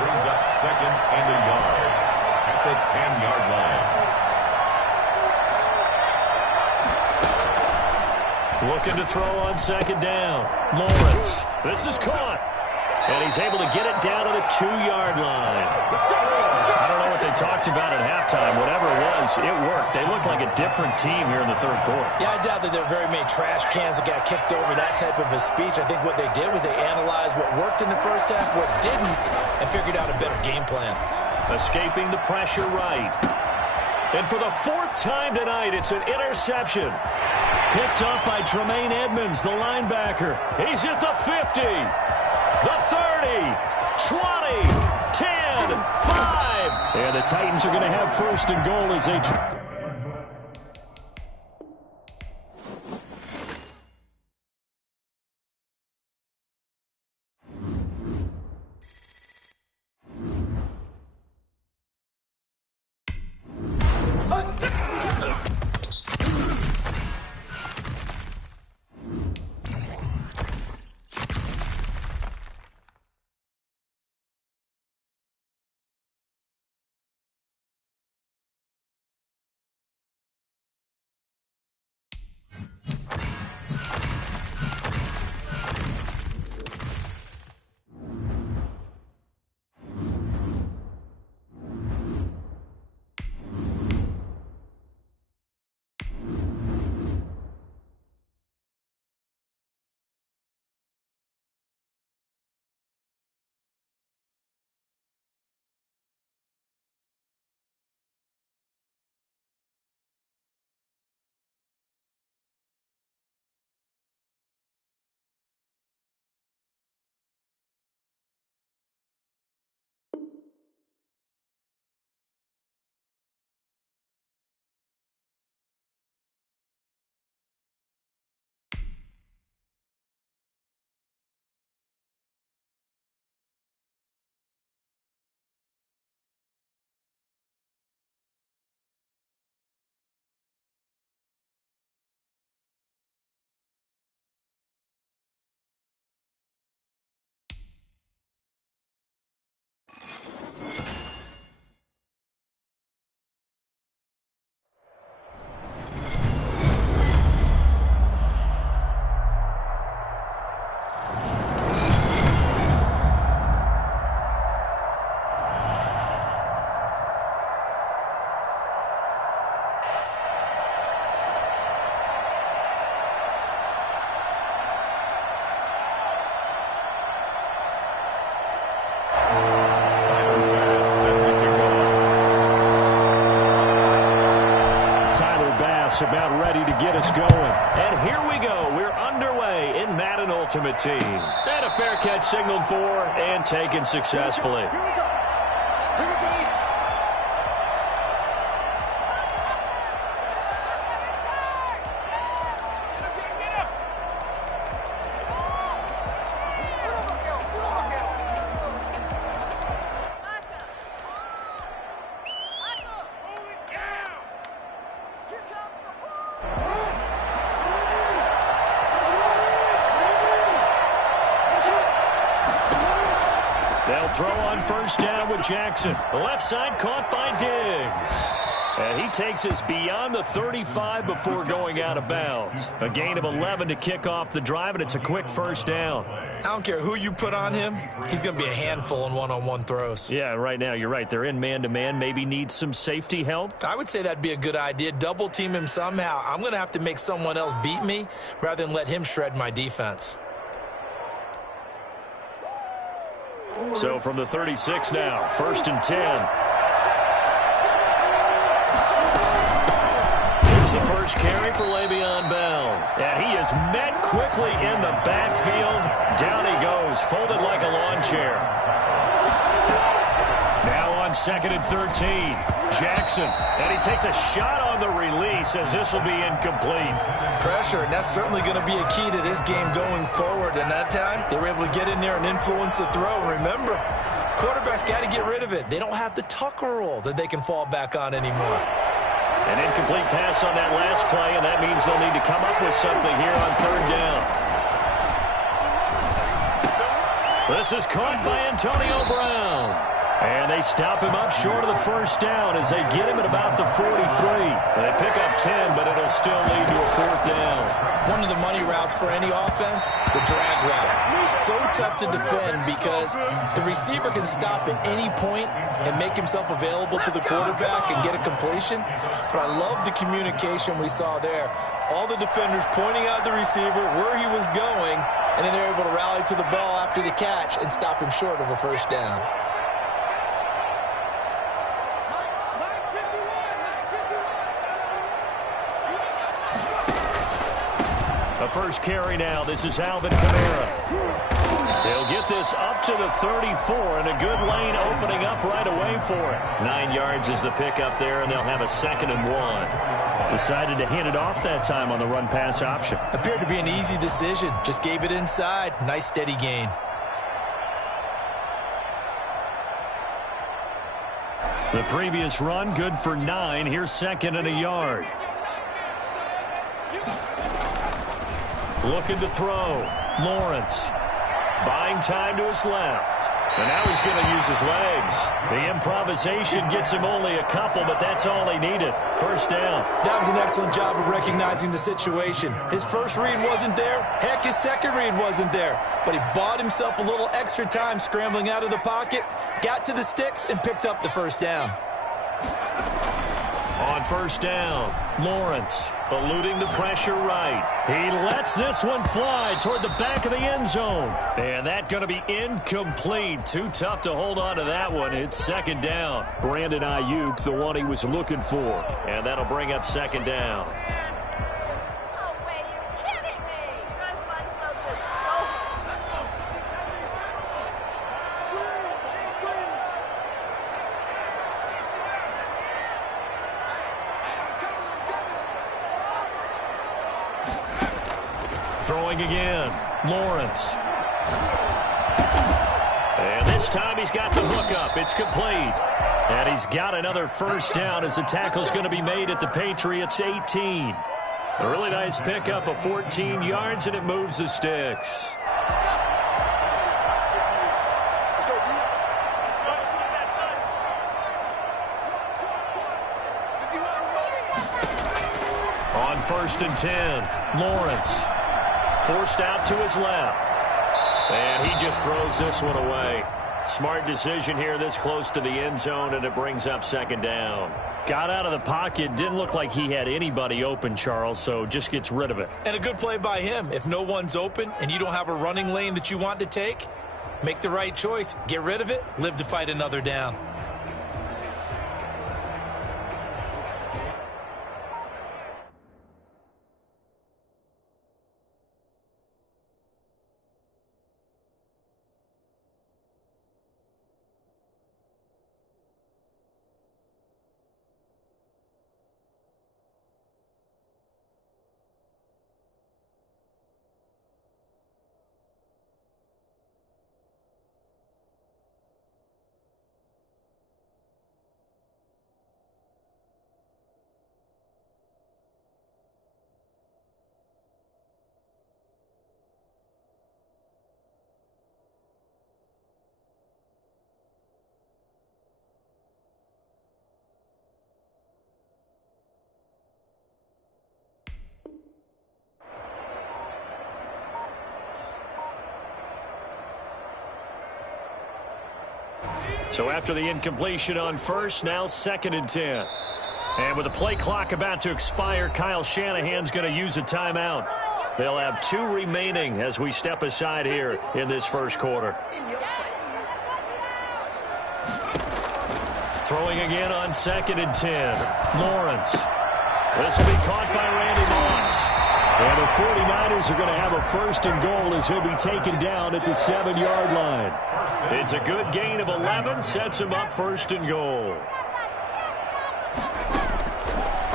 Brings up second and a yard at the 10-yard line. Looking to throw on second down. Lawrence. This is caught. And he's able to get it down to the 2-yard line. I don't know what they talked about at halftime. Whatever it was, it worked. They looked like a different team here in the third quarter. Yeah, I doubt that there are very many trash cans that got kicked over that type of a speech. I think what they did was they analyzed what worked in the first half, what didn't, and figured out a better game plan. Escaping the pressure right. And for the 4th time tonight, it's an interception. Picked up by Tremaine Edmonds, the linebacker. He's at the 50, the 30, 20, 10, 5. And the Titans are going to have first and goal as they... About ready to get us going. And here we go. We're underway in Madden Ultimate. ultimate team. And a fair catch signaled for and taken successfully. They'll throw on first down with Jackson. The left side caught by Diggs. And he takes us beyond the 35 before going out of bounds. A gain of 11 to kick off the drive, and it's a quick first down. I don't care who you put on him. He's going to be a handful in one-on-one throws. Yeah, right now, you're right. They're in man-to-man. Maybe need some safety help. I would say that'd be a good idea. Double team him somehow. I'm going to have to make someone else beat me rather than let him shred my defense. So from the 36 now, 1st and 10. Here's the first carry for Le'Veon Bell. And he is met quickly in the backfield. Down he goes, folded like a lawn chair. Now on 2nd and 13. Jackson, and he takes a shot on the release as this will be incomplete. Pressure, and that's certainly going to be a key to this game going forward. And that time, they were able to get in there and influence the throw. And remember, quarterbacks got to get rid of it. They don't have the Tucker rule that they can fall back on anymore. An incomplete pass on that last play, and that means they'll need to come up with something here on 3rd down. This is caught by Antonio Brown. And they stop him up short of the first down as they get him at about the 43. They pick up 10, but it'll still lead to a 4th down. One of the money routes for any offense, the drag route. So tough to defend because the receiver can stop at any point and make himself available to the quarterback and get a completion. But I love the communication we saw there. All the defenders pointing out the receiver, where he was going, and then they're able to rally to the ball after the catch and stop him short of a first down. The first carry now. This is Alvin Kamara. They'll get this up to the 34, and a good lane opening up right away for it. 9 yards is the pickup there, and they'll have a 2nd and 1. Decided to hand it off that time on the run-pass option. Appeared to be an easy decision. Just gave it inside. Nice steady gain. The previous run, good for 9. Here's 2nd and a yard. Looking to throw. Lawrence. Buying time to his left. And now he's going to use his legs. The improvisation gets him only a couple, but that's all he needed. First down. That was an excellent job of recognizing the situation. His first read wasn't there. Heck, his second read wasn't there. But he bought himself a little extra time scrambling out of the pocket, got to the sticks, and picked up the first down. On first down, Lawrence eluding the pressure right. He lets this one fly toward the back of the end zone. And that's going to be incomplete. Too tough to hold on to that one. It's 2nd down. Brandon Ayuk, the one he was looking for. And that'll bring up 2nd down. Throwing again, Lawrence. And this time he's got the hook up. It's complete. And he's got another first down as the tackle's going to be made at the Patriots' 18. A really nice pickup of 14 yards, and it moves the sticks. On 1st and 10, Lawrence. Forced out to his left. And he just throws this one away. Smart decision here this close to the end zone, and it brings up 2nd down. Got out of the pocket. Didn't look like he had anybody open, Charles, so just gets rid of it. And a good play by him. If no one's open and you don't have a running lane that you want to take, make the right choice. Get rid of it. Live to fight another down. So after the incompletion on first, now 2nd and 10. And with the play clock about to expire, Kyle Shanahan's going to use a timeout. They'll have 2 remaining as we step aside here in this first quarter. Throwing again on 2nd and 10. Lawrence. This will be caught by Randy Moss. And the 49ers are going to have a 1st and goal as he'll be taken down at the 7-yard line. It's a good gain of 11, sets him up 1st and goal.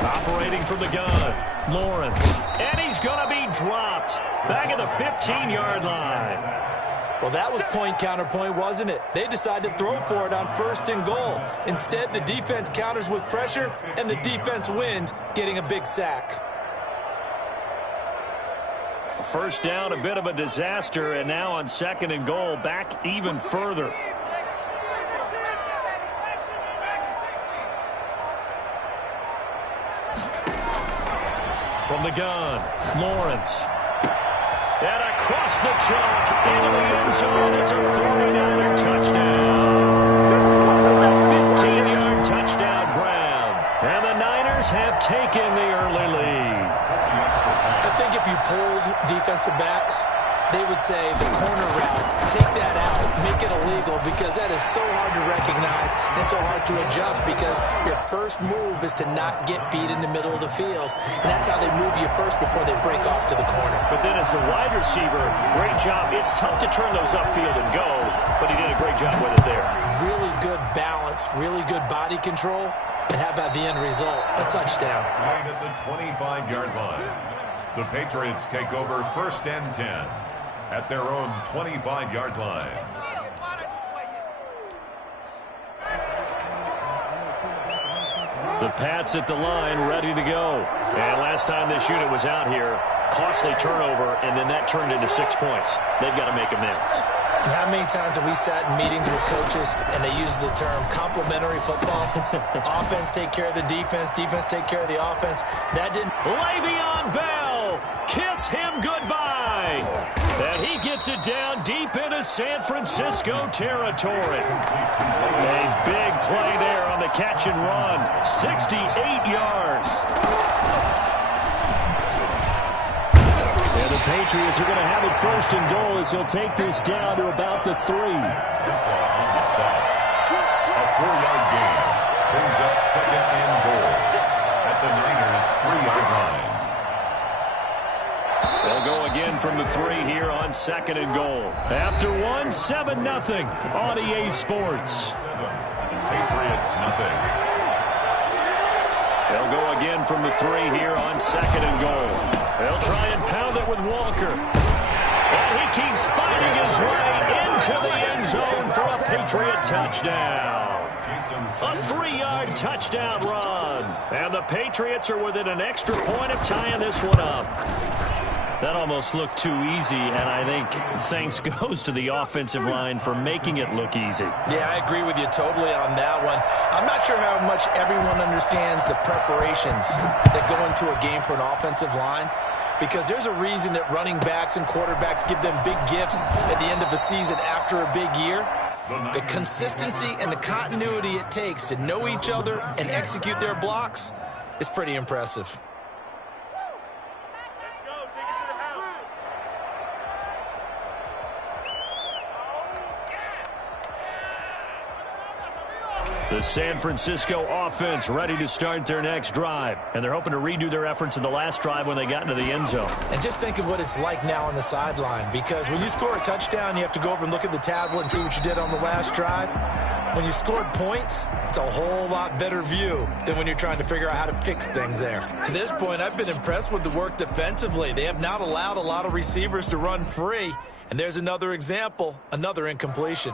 Operating from the gun, Lawrence. And he's going to be dropped. Back at the 15-yard line. Well, that was point counterpoint, wasn't it? They decided to throw for it on 1st and goal. Instead, the defense counters with pressure, and the defense wins, getting a big sack. First down, a bit of a disaster, and now on 2nd and goal, back even further. From the gun, Lawrence. And across the chalk into the end zone. It's a 49er touchdown. 15-yard touchdown grab. And the Niners have taken the early lead. I think if you polled defensive backs, they would say the corner route, take that out, make it illegal, because that is so hard to recognize and so hard to adjust, because your first move is to not get beat in the middle of the field. And that's how they move you first before they break off to the corner. But then as the wide receiver, great job. It's tough to turn those upfield and go, but he did a great job with it there. Really good balance, really good body control. And how about the end result? A touchdown. Right at the 25-yard line. The Patriots take over 1st and 10 at their own 25-yard line. The Pats at the line, ready to go. And last time this unit was out here, costly turnover, and then that turned into 6 points. They've got to make amends. And how many times have we sat in meetings with coaches and they use the term complementary football? Offense take care of the defense, defense take care of the offense. That didn't... Le'Veon Bell, kiss him goodbye. And he gets it down deep into San Francisco territory. A big play there on the catch and run. 68 yards. And the Patriots are going to have it 1st and goal as he'll take this down to about the 3. A 4-yard gain brings up 2nd and goal at the Niners' 3-yard line. They'll go again from the 3 here on 2nd and goal. After 1, 7-0 on EA Sports. Patriots nothing. They'll go again from the 3 here on 2nd and goal. They'll try and pound it with Walker. And he keeps fighting his way into the end zone for a Patriot touchdown. A 3-yard touchdown run. And the Patriots are within an extra point of tying this one up. That almost looked too easy, and I think thanks goes to the offensive line for making it look easy. Yeah, I agree with you totally on that one. I'm not sure how much everyone understands the preparations that go into a game for an offensive line, because there's a reason that running backs and quarterbacks give them big gifts at the end of a season after a big year. The consistency and the continuity it takes to know each other and execute their blocks is pretty impressive. The San Francisco offense ready to start their next drive. And they're hoping to redo their efforts in the last drive when they got into the end zone. And just think of what it's like now on the sideline, because when you score a touchdown, you have to go over and look at the tablet and see what you did on the last drive. When you scored points, it's a whole lot better view than when you're trying to figure out how to fix things there. To this point, I've been impressed with the work defensively. They have not allowed a lot of receivers to run free. And there's another example, another incompletion.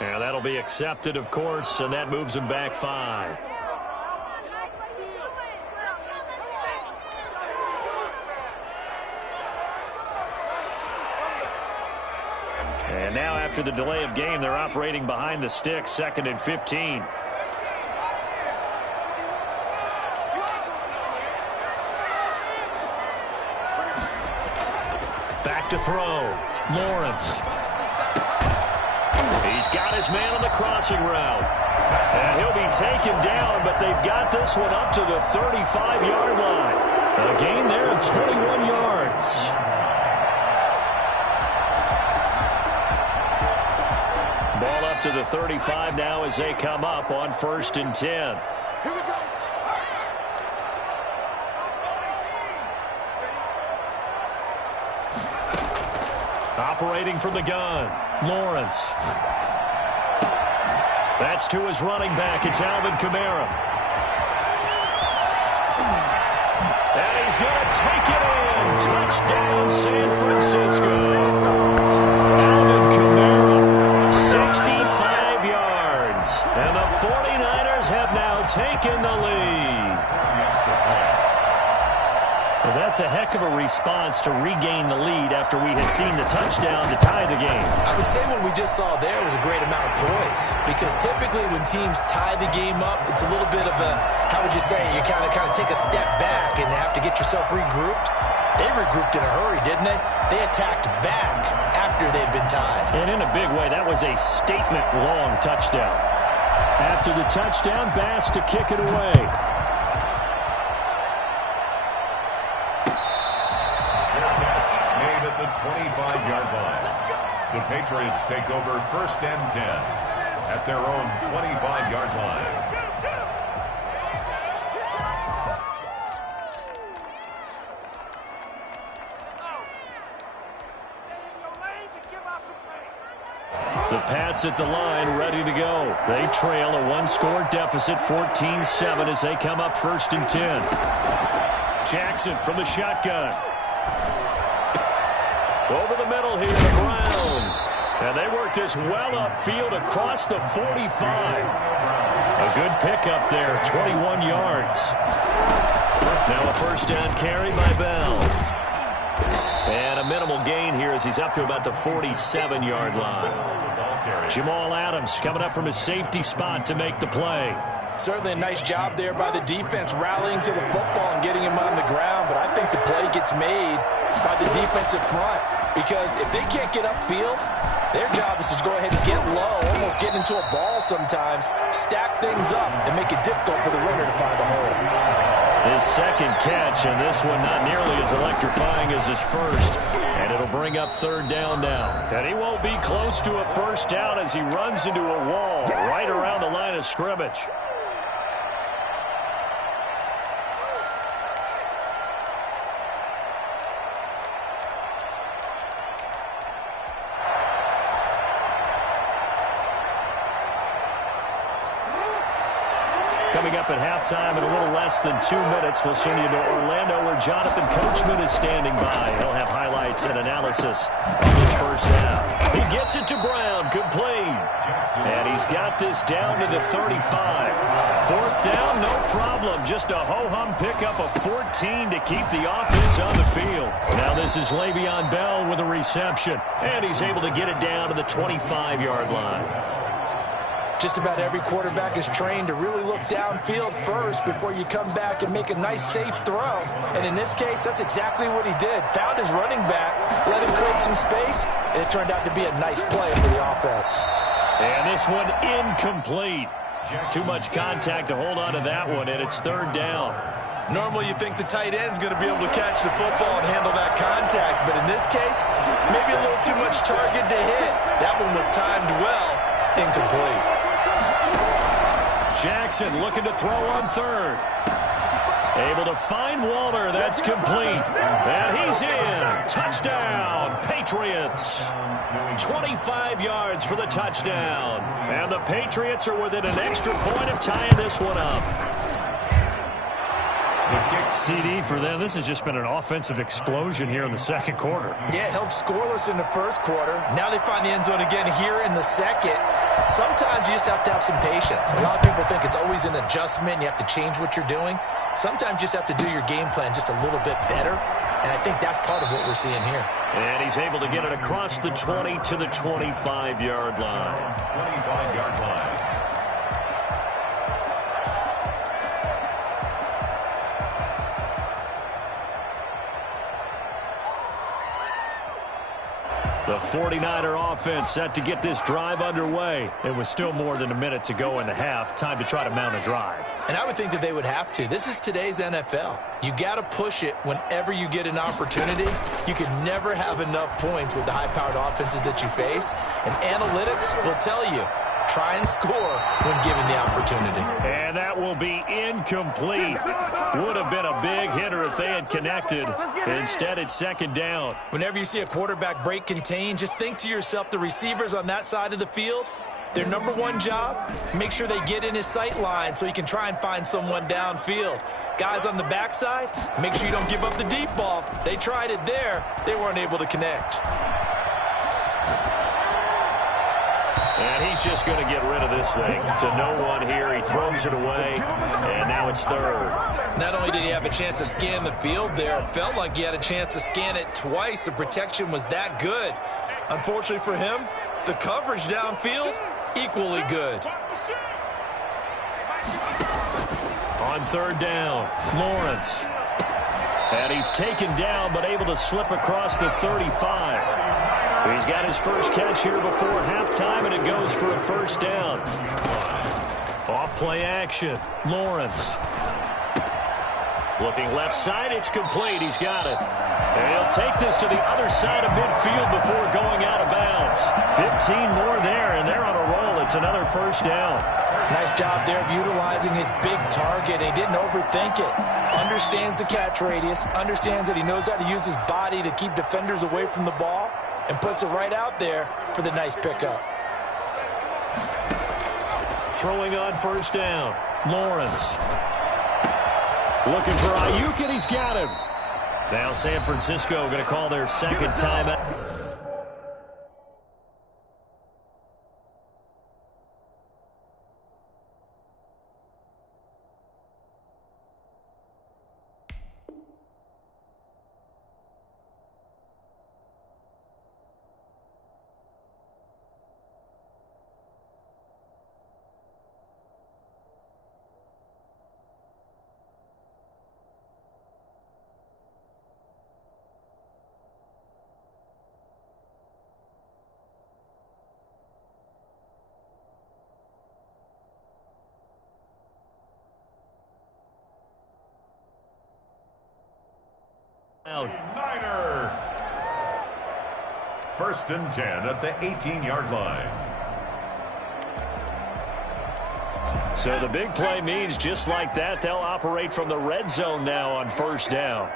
And that'll be accepted, of course, and that moves him back 5. And now after the delay of game, they're operating behind the sticks, 2nd and 15. Back to throw. Lawrence. He's got his man on the crossing route. And he'll be taken down, but they've got this one up to the 35-yard line. A gain there of 21 yards. Ball up to the 35 now as they come up on 1st and 10. Operating from the gun, Lawrence. That's to his running back. It's Alvin Kamara. And he's going to take it in. Touchdown, San Francisco. Alvin Kamara, 65 yards. And the 49ers have now taken the lead. Well, that's a heck of a response to regain the lead after we had seen the touchdown to tie the game. I would say what we just saw there was a great amount of poise, because typically when teams tie the game up, it's a little bit of a, how would you say, you kind of take a step back and have to get yourself regrouped. They regrouped in a hurry, didn't they? They attacked back after they'd been tied. And in a big way, that was a statement-long touchdown. After the touchdown, Bass to kick it away. At the 25-yard line. The Patriots take over 1st and 10 at their own 25-yard line. The Pats at the line, ready to go. They trail a one-score deficit, 14-7, as they come up 1st and 10. Jackson from the shotgun. Over the middle here to Brown. And they work this well upfield across the 45. A good pickup there, 21 yards. Now a 1st down carry by Bell. And a minimal gain here as he's up to about the 47-yard line. Jamal Adams coming up from his safety spot to make the play. Certainly a nice job there by the defense, rallying to the football and getting him on the ground. But I think the play gets made by the defensive front, because if they can't get upfield, their job is to go ahead and get low, almost get into a ball sometimes, stack things up, and make it difficult for the runner to find a hole. His second catch, and this one not nearly as electrifying as his first. And it'll bring up 3rd down now. And he won't be close to a 1st down as he runs into a wall right around the line of scrimmage. Coming up at halftime in a little less than 2 minutes, we'll send you to Orlando where Jonathan Coachman is standing by. He'll have highlights and analysis of this 1st half. He gets it to Brown, complete. And he's got this down to the 35. 4th down, no problem. Just a ho-hum pickup of 14 to keep the offense on the field. Now this is Le'Veon Bell with a reception. And he's able to get it down to the 25-yard line. Just about every quarterback is trained to really look downfield first before you come back and make a nice, safe throw. And in this case, that's exactly what he did. Found his running back, let him create some space, and it turned out to be a nice play for the offense. And this one incomplete. Too much contact to hold on to that one, and it's 3rd down. Normally you think the tight end's going to be able to catch the football and handle that contact, but in this case, maybe a little too much target to hit. That one was timed well, incomplete. Jackson looking to throw on 3rd. Able to find Waller. That's complete. And he's in. Touchdown, Patriots. 25 yards for the touchdown. And the Patriots are within an extra point of tying this one up. CD for them. This has just been an offensive explosion here in the 2nd quarter. Yeah, held scoreless in the 1st quarter. Now they find the end zone again here in the 2nd. Sometimes you just have to have some patience. A lot of people think it's always an adjustment. You have to change what you're doing. Sometimes you just have to do your game plan just a little bit better. And I think that's part of what we're seeing here. And he's able to get it across the 20 to the 25-yard line. 25-yard line. The 49er offense set to get this drive underway. It was still more than a minute to go in the half. Time to try to mount a drive. And I would think that they would have to. This is today's NFL. You got to push it whenever you get an opportunity. You can never have enough points with the high-powered offenses that you face. And analytics will tell you, try and score when given the opportunity. And that will be incomplete. Would have been a big hitter if they had connected. Instead, it's second down. Whenever you see a quarterback break contain, just think to yourself, the receivers on that side of the field, their number one job, make sure they get in his sight line so he can try and find someone downfield. Guys on the backside, make sure you don't give up the deep ball. They tried it there. They weren't able to connect. And he's just going to get rid of this thing to no one here. He throws it away, and now it's third. Not only did he have a chance to scan the field there, it felt like he had a chance to scan it twice. The protection was that good. Unfortunately for him, the coverage downfield, equally good. On third down, Lawrence. And he's taken down, but able to slip across the 35. He's got his first catch here before halftime, and it goes for a first down. Off play action, Lawrence. Looking left side, it's complete. He's got it. And he'll take this to the other side of midfield before going out of bounds. 15 more there, and they're on a roll. It's another first down. Nice job there of utilizing his big target. He didn't overthink it. Understands the catch radius. Understands that he knows how to use his body to keep defenders away from the ball. And puts it right out there for the nice pickup. Throwing on first down, Lawrence. Looking for Ayuk, and he's got him. Now San Francisco going to call their second timeout. Niner. First and 10 at the 18-yard line. So the big play means just like that, they'll operate from the red zone now on first down.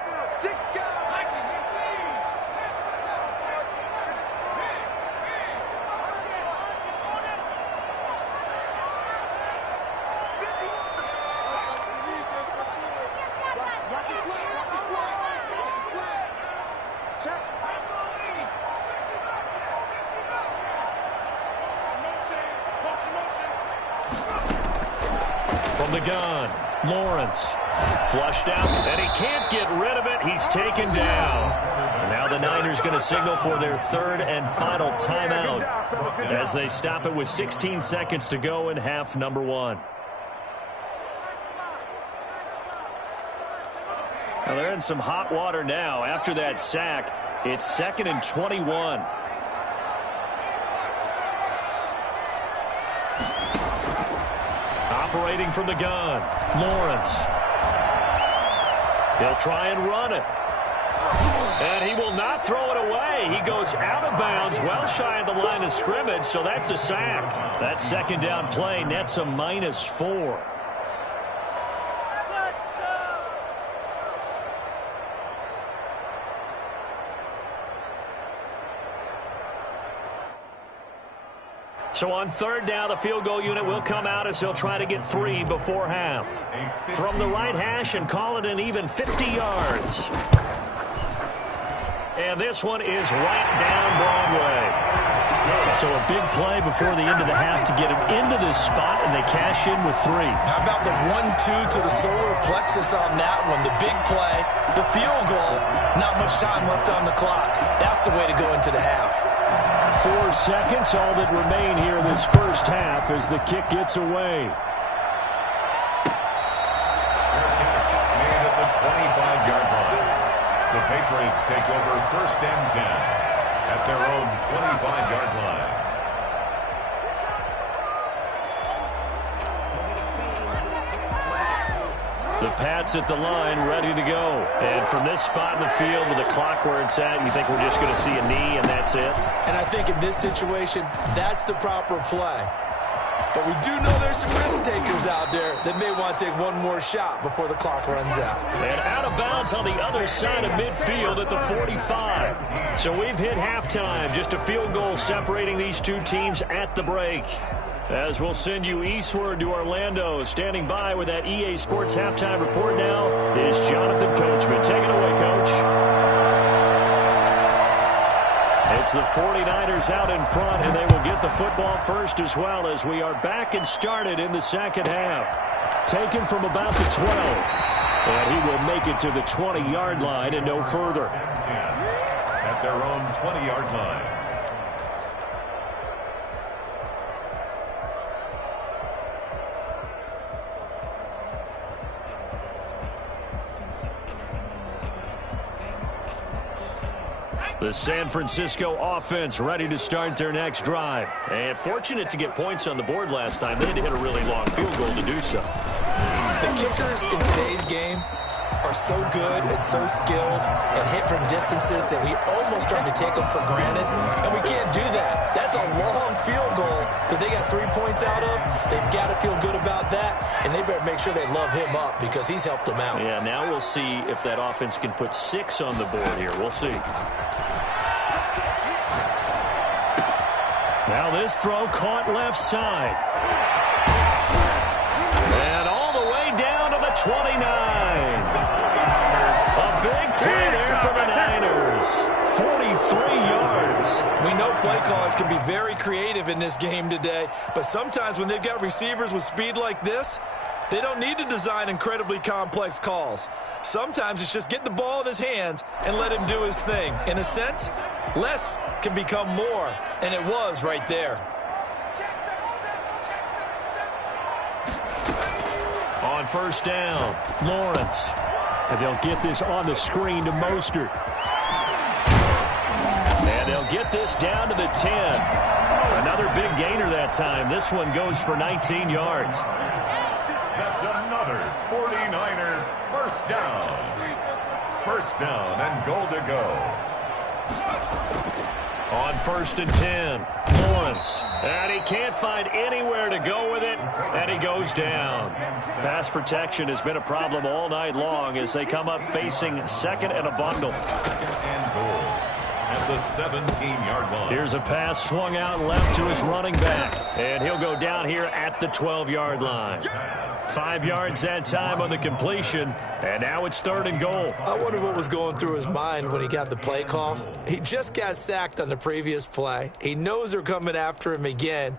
From the gun, Lawrence flushed out, and he can't get rid of it. He's taken down. And now the Niners going to signal for their third and final timeout as they stop it with 16 seconds to go in half number one. Now they're in some hot water now. After that sack, it's 2nd and 21. Operating from the gun, Lawrence. He'll try and run it. And he will not throw it away. He goes out of bounds, well shy of the line of scrimmage, so that's a sack. That second down play nets a -4. So on third down, the field goal unit will come out as they'll try to get 3 before half. From the right hash and call it an even 50 yards. And this one is right down Broadway. So a big play before the end of the half to get him into this spot, and they cash in with 3. How about the 1-2 to the solar plexus on that one? The big play, the field goal, not much time left on the clock. That's the way to go into the half. 4 seconds, all that remain here this first half as the kick gets away. Made at the 25-yard line. The Patriots take over first and 10 at their own 25-yard line. The Pats at the line, ready to go. And from this spot in the field with the clock where it's at, you think we're just going to see a knee and that's it? And I think in this situation, that's the proper play. But we do know there's some risk takers out there that may want to take one more shot before the clock runs out. And out of bounds on the other side of midfield at the 45. So we've hit halftime. Just a field goal separating these two teams at the break. As we'll send you eastward to Orlando. Standing by with that EA Sports halftime report now is Jonathan Coachman. Take it away, Coach. It's the 49ers out in front, and they will get the football first as well as we are back and started in the second half. Taken from about the 12. And he will make it to the 20-yard line and no further. At their own 20-yard line. The San Francisco offense ready to start their next drive. And fortunate to get points on the board last time. They had to hit a really long field goal to do so. The kickers in today's game are so good and so skilled and hit from distances that we almost start to take them for granted. And we can't do that. That's a long field goal that they got 3 points out of. They've got to feel good about that. And they better make sure they love him up because he's helped them out. Yeah, now we'll see if that offense can put 6 on the board here. We'll see. Now this throw caught left side. And all the way down to the 29. A big play there for the Niners. 43 yards. We know play callers can be very creative in this game today, but sometimes when they've got receivers with speed like this, they don't need to design incredibly complex calls. Sometimes it's just get the ball in his hands and let him do his thing. In a sense, less can become more, and it was right there. On first down, Lawrence. And they'll get this on the screen to Mostert. And they'll get this down to the 10. Another big gainer that time. This one goes for 19 yards. That's another 49er first down. First down and goal to go. On first and 10, Lawrence. And he can't find anywhere to go with it, and he goes down. Pass protection has been a problem all night long as they come up facing second and a bundle. And goal at the 17-yard line. Here's a pass swung out left to his running back, and he'll go down here at the 12-yard line. 5 yards that time on the completion, and now it's third and goal. I wonder what was going through his mind when he got the play call. He just got sacked on the previous play. He knows they're coming after him again.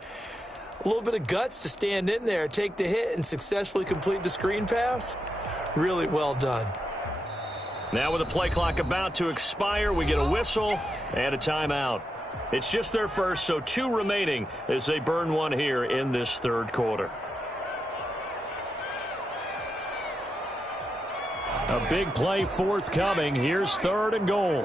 A little bit of guts to stand in there, take the hit, and successfully complete the screen pass. Really well done. Now with the play clock about to expire, we get a whistle and a timeout. It's just their first, so 2 remaining as they burn one here in this third quarter. A big play forthcoming. Here's third and goal.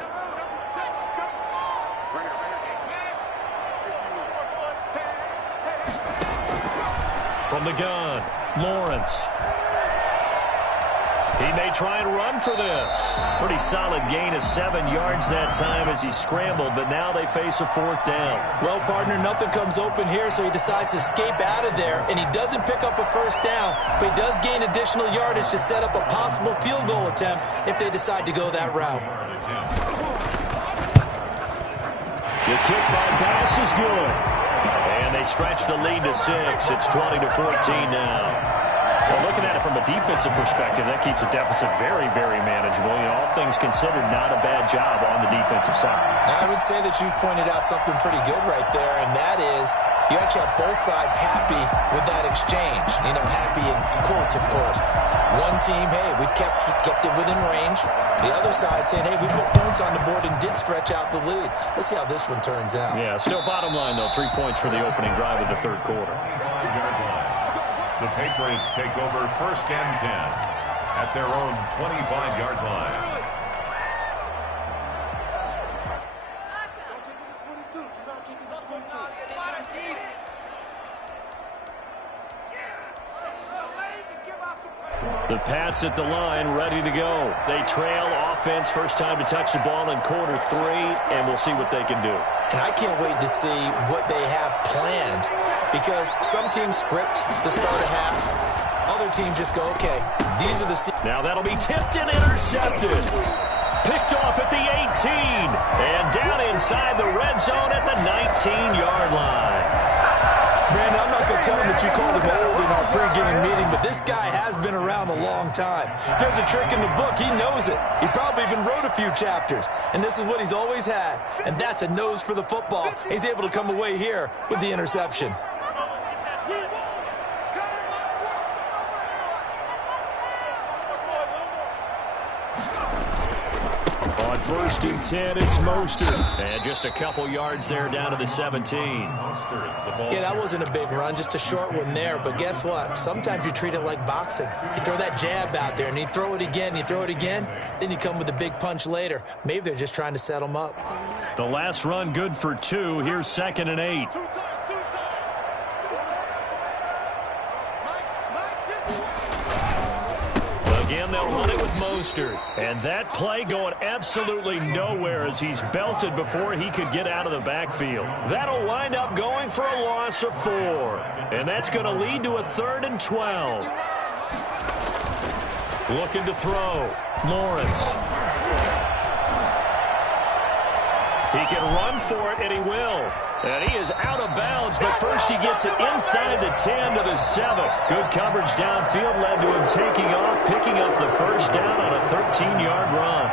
From the gun, Lawrence. He may try and run for this. Pretty solid gain of 7 yards that time as he scrambled, but now they face a fourth down. Well, partner, nothing comes open here, so he decides to escape out of there, and he doesn't pick up a first down, but he does gain additional yardage to set up a possible field goal attempt if they decide to go that route. The kick by pass is good. And they stretch the lead to 6. It's 20-14 now. Well, looking at it from a defensive perspective, that keeps the deficit very, very manageable. You know, all things considered, not a bad job on the defensive side. I would say that you've pointed out something pretty good right there, and that is you actually have both sides happy with that exchange. You know, happy in quotes, of course. One team, hey, we've kept it within range. The other side saying, hey, we put points on the board and did stretch out the lead. Let's see how this one turns out. Yeah, still bottom line, though, 3 points for the opening drive of the third quarter. The Patriots take over first and 10 at their own 25-yard line. The Pats at the line, ready to go. They trail offense, first time to touch the ball in quarter 3, and we'll see what they can do. And I can't wait to see what they have planned, because some teams script to start a half. Other teams just go, okay, these are the... Now that'll be tipped and intercepted. Picked off at the 18, and down inside the red zone at the 19-yard line. Brandon, I'm not going to tell him that you called him old in our pregame meeting, but this guy has been around a long time. If there's a trick in the book, he knows it. He probably even wrote a few chapters, and this is what he's always had, and that's a nose for the football. He's able to come away here with the interception. First and 10, it's Mostert. And just a couple yards there down to the 17. Yeah, that wasn't a big run, just a short one there. But guess what? Sometimes you treat it like boxing. You throw that jab out there, and you throw it again, then you come with a big punch later. Maybe they're just trying to set them up. The last run good for 2. Here's 2nd and 8. Again, they'll run it with Mostert. And that play going absolutely nowhere as he's belted before he could get out of the backfield. That'll wind up going for a loss of 4. And that's going to lead to a 3rd and 12. Looking to throw. Lawrence. He can run for it, and he will. And he is out of bounds, but first he gets it inside the 10 to the 7. Good coverage downfield led to him taking off, picking up the first down on a 13-yard run.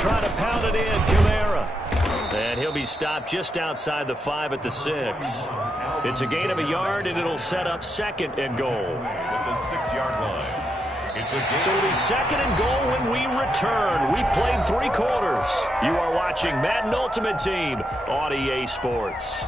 Trying to pound it in, Kamara. And he'll be stopped just outside the 5 at the 6. It's a gain of a yard, and it'll set up 2nd and goal. At the 6-yard line. So it'll be 2nd and goal when we return. We played 3 quarters. You are watching Madden Ultimate Team on EA Sports.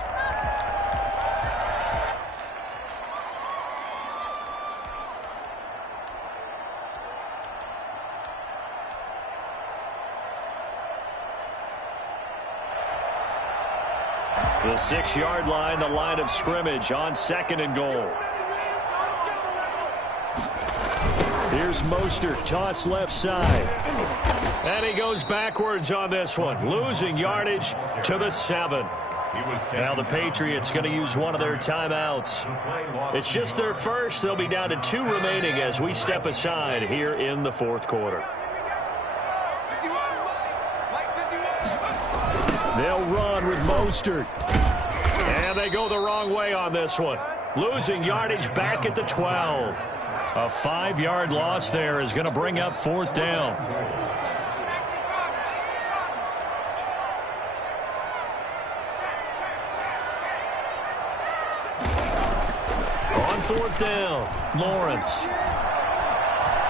The 6-yard line, the line of scrimmage on 2nd and goal. Here's Mostert, toss left side. And he goes backwards on this one, losing yardage to the 7. Now the Patriots going to use one of their timeouts. It's just their first. They'll be down to 2 remaining as we step aside here in the 4th quarter. They'll run with Mostert. And they go the wrong way on this one. Losing yardage back at the 12. A 5-yard loss there is going to bring up 4th down. On 4th down, Lawrence.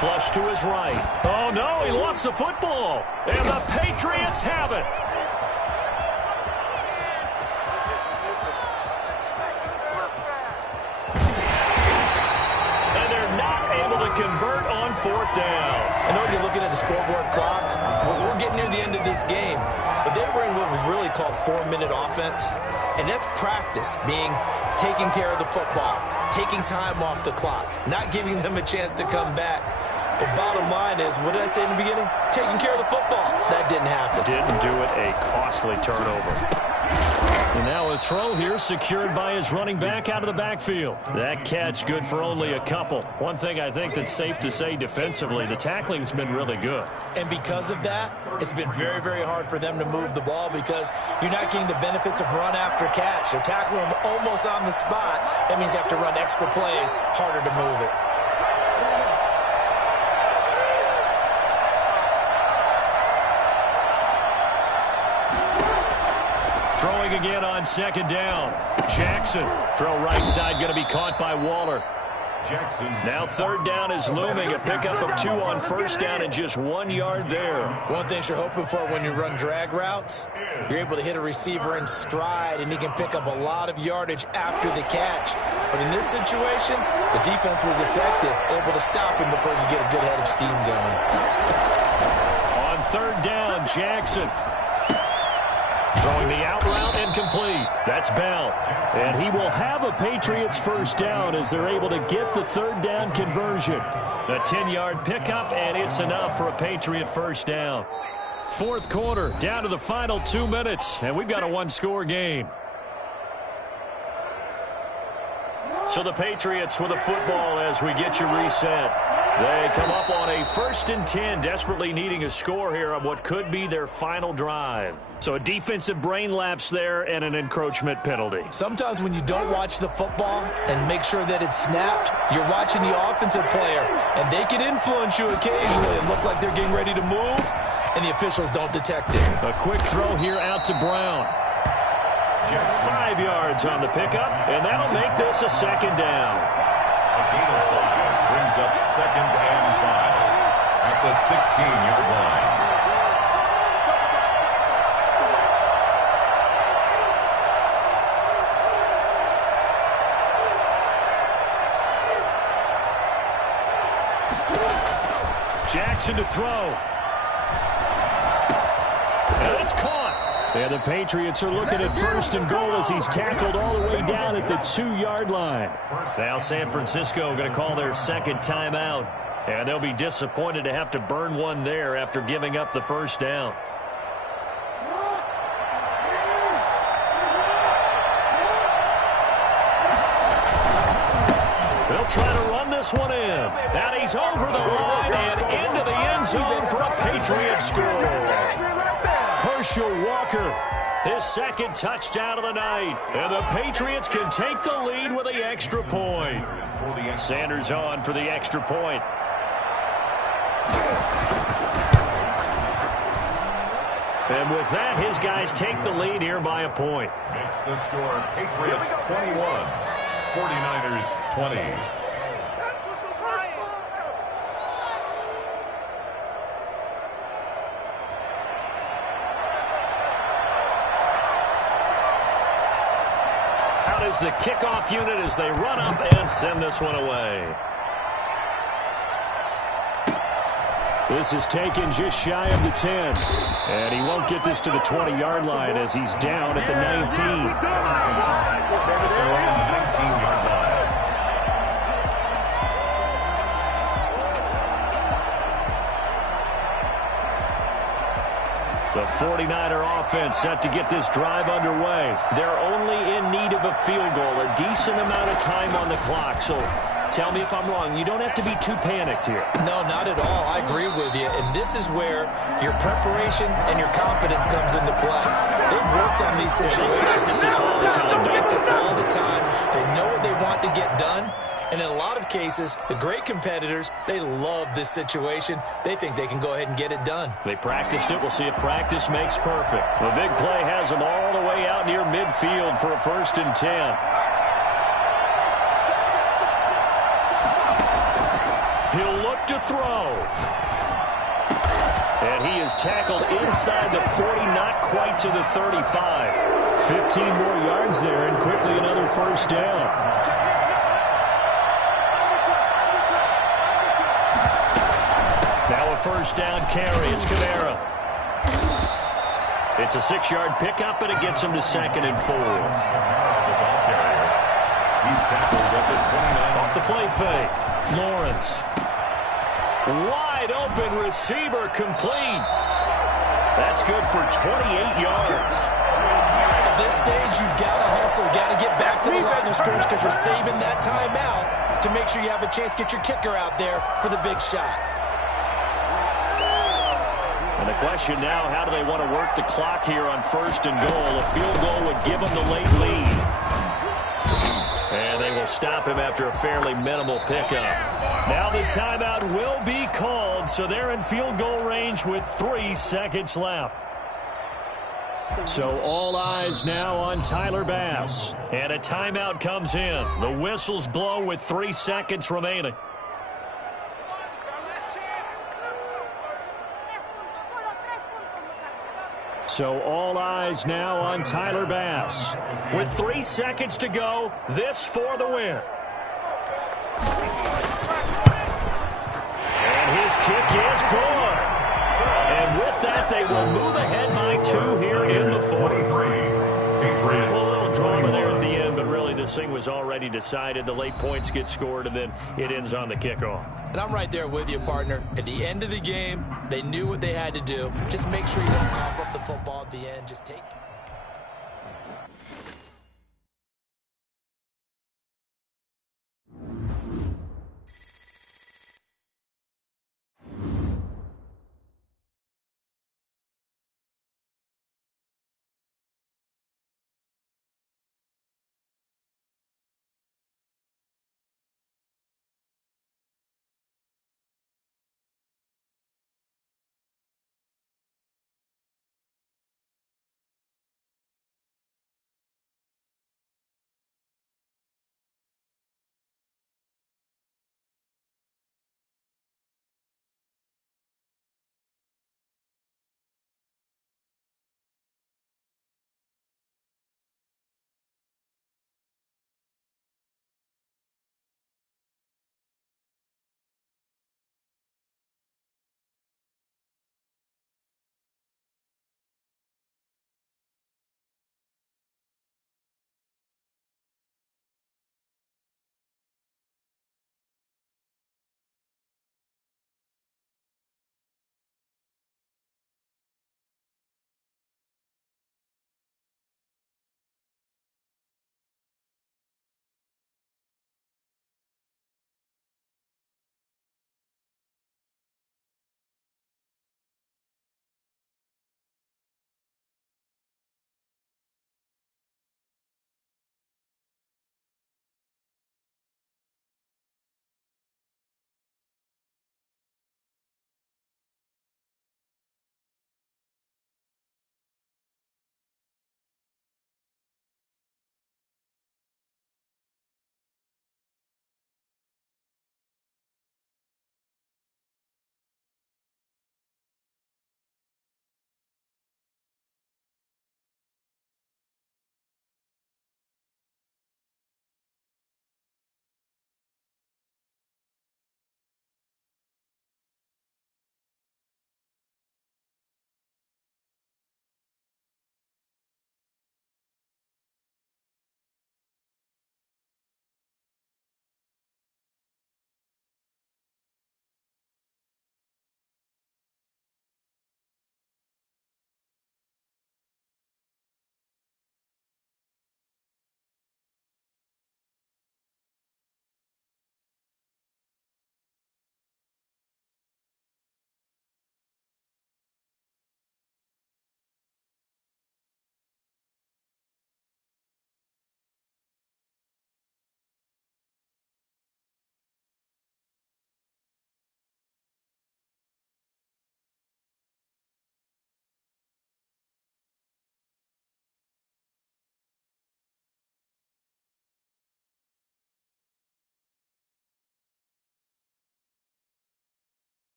Flush to his right. Oh, no, he lost the football. And the Patriots have it. Convert on 4th down. I know you're looking at the scoreboard clock. We're getting near the end of this game. But they were in what was really called 4-minute offense. And that's practice, being taking care of the football, taking time off the clock, not giving them a chance to come back. But bottom line is, what did I say in the beginning? Taking care of the football. That didn't happen. Didn't do it. A costly turnover. And now a throw here secured by his running back out of the backfield. That catch good for only a couple. One thing I think that's safe to say defensively, the tackling's been really good. And because of that, it's been very, very hard for them to move the ball because you're not getting the benefits of run after catch. They're tackling them almost on the spot. That means you have to run extra plays, harder to move it. Throwing again on second down. Jackson. Throw right side, going to be caught by Waller. Jackson. Now third down is looming. A pickup of 2 on first down and just 1 yard there. One thing you're hoping for when you run drag routes, you're able to hit a receiver in stride, and he can pick up a lot of yardage after the catch. But in this situation, the defense was effective, able to stop him before you get a good head of steam going. On third down, Jackson. Throwing the out route incomplete. That's Bell. And he will have a Patriots first down as they're able to get the third down conversion. A 10-yard pickup, and it's enough for a Patriot first down. Fourth quarter, down to the final 2 minutes, and we've got a one-score game. So the Patriots with a football as we get you reset. They come up on a 1st and 10, desperately needing a score here on what could be their final drive. So a defensive brain lapse there and an encroachment penalty. Sometimes when you don't watch the football and make sure that it's snapped, you're watching the offensive player, and they can influence you occasionally and look like they're getting ready to move, and the officials don't detect it. A quick throw here out to Brown. 5 yards on the pickup, and that'll make this a second down. A gain of 5 brings up 2nd and 5 at the 16-yard line. Jackson to throw. And it's caught. And the Patriots are looking at 1st and goal as he's tackled all the way down at the 2-yard line. Now San Francisco going to call their second timeout. And they'll be disappointed to have to burn one there after giving up the first down. They'll try to run this one in. And he's over the line and into the end zone for a Patriot score. Herschel Walker, his second touchdown of the night. And the Patriots can take the lead with the extra point. Sanders on for the extra point. And with that, his guys take the lead here by a point. Makes the score Patriots 21, 49ers 20. Out is the kickoff unit as they run up and send this one away. This is taken just shy of the 10. And he won't get this to the 20-yard line as he's down at the 19. Around the 19-yard line. The 49er offense set to get this drive underway. They're only in need of a field goal, a decent amount of time on the clock. So tell me if I'm wrong. You don't have to be too panicked here. No, not at all. I agree with you. And this is where your preparation and your confidence comes into play. They've worked on these situations. This is all the time. It's all the time. They know what they want to get done. And in a lot of cases, the great competitors, they love this situation. They think they can go ahead and get it done. They practiced it. We'll see if practice makes perfect. The big play has them all the way out near midfield for a 1st and 10. He'll look to throw. And he is tackled inside the 40, not quite to the 35. 15 more yards there, and quickly another first down. Now a first down carry. It's Kamara. It's a 6-yard pickup, and it gets him to 2nd and 4. The ball carrier. He's tackled at the 29. Off the play fake. Lawrence. Wide open receiver complete. That's good for 28 yards. This to the line of scrimmage because you're saving that timeout to make sure you have a chance to get your kicker out there for the big shot. And the question now, how do they want to work the clock here on 1st and goal? A field goal would give them the late lead. And they will stop him after a fairly minimal pickup. Now the timeout will be called, so they're in field goal range with 3 seconds left. So all eyes now on Tyler Bass. And a timeout comes in. The whistles blow with 3 seconds remaining. So all eyes now on Tyler Bass. With 3 seconds to go, this for the win. And his kick is good. And with that, they will move ahead by 2 here in the 4th. Well, a little drama there at the end, but really this thing was already decided. The late points get scored, and then it ends on the kickoff. And I'm right there with you, partner. At the end of the game, they knew what they had to do. Just make sure you don't cough up the football at the end. Just take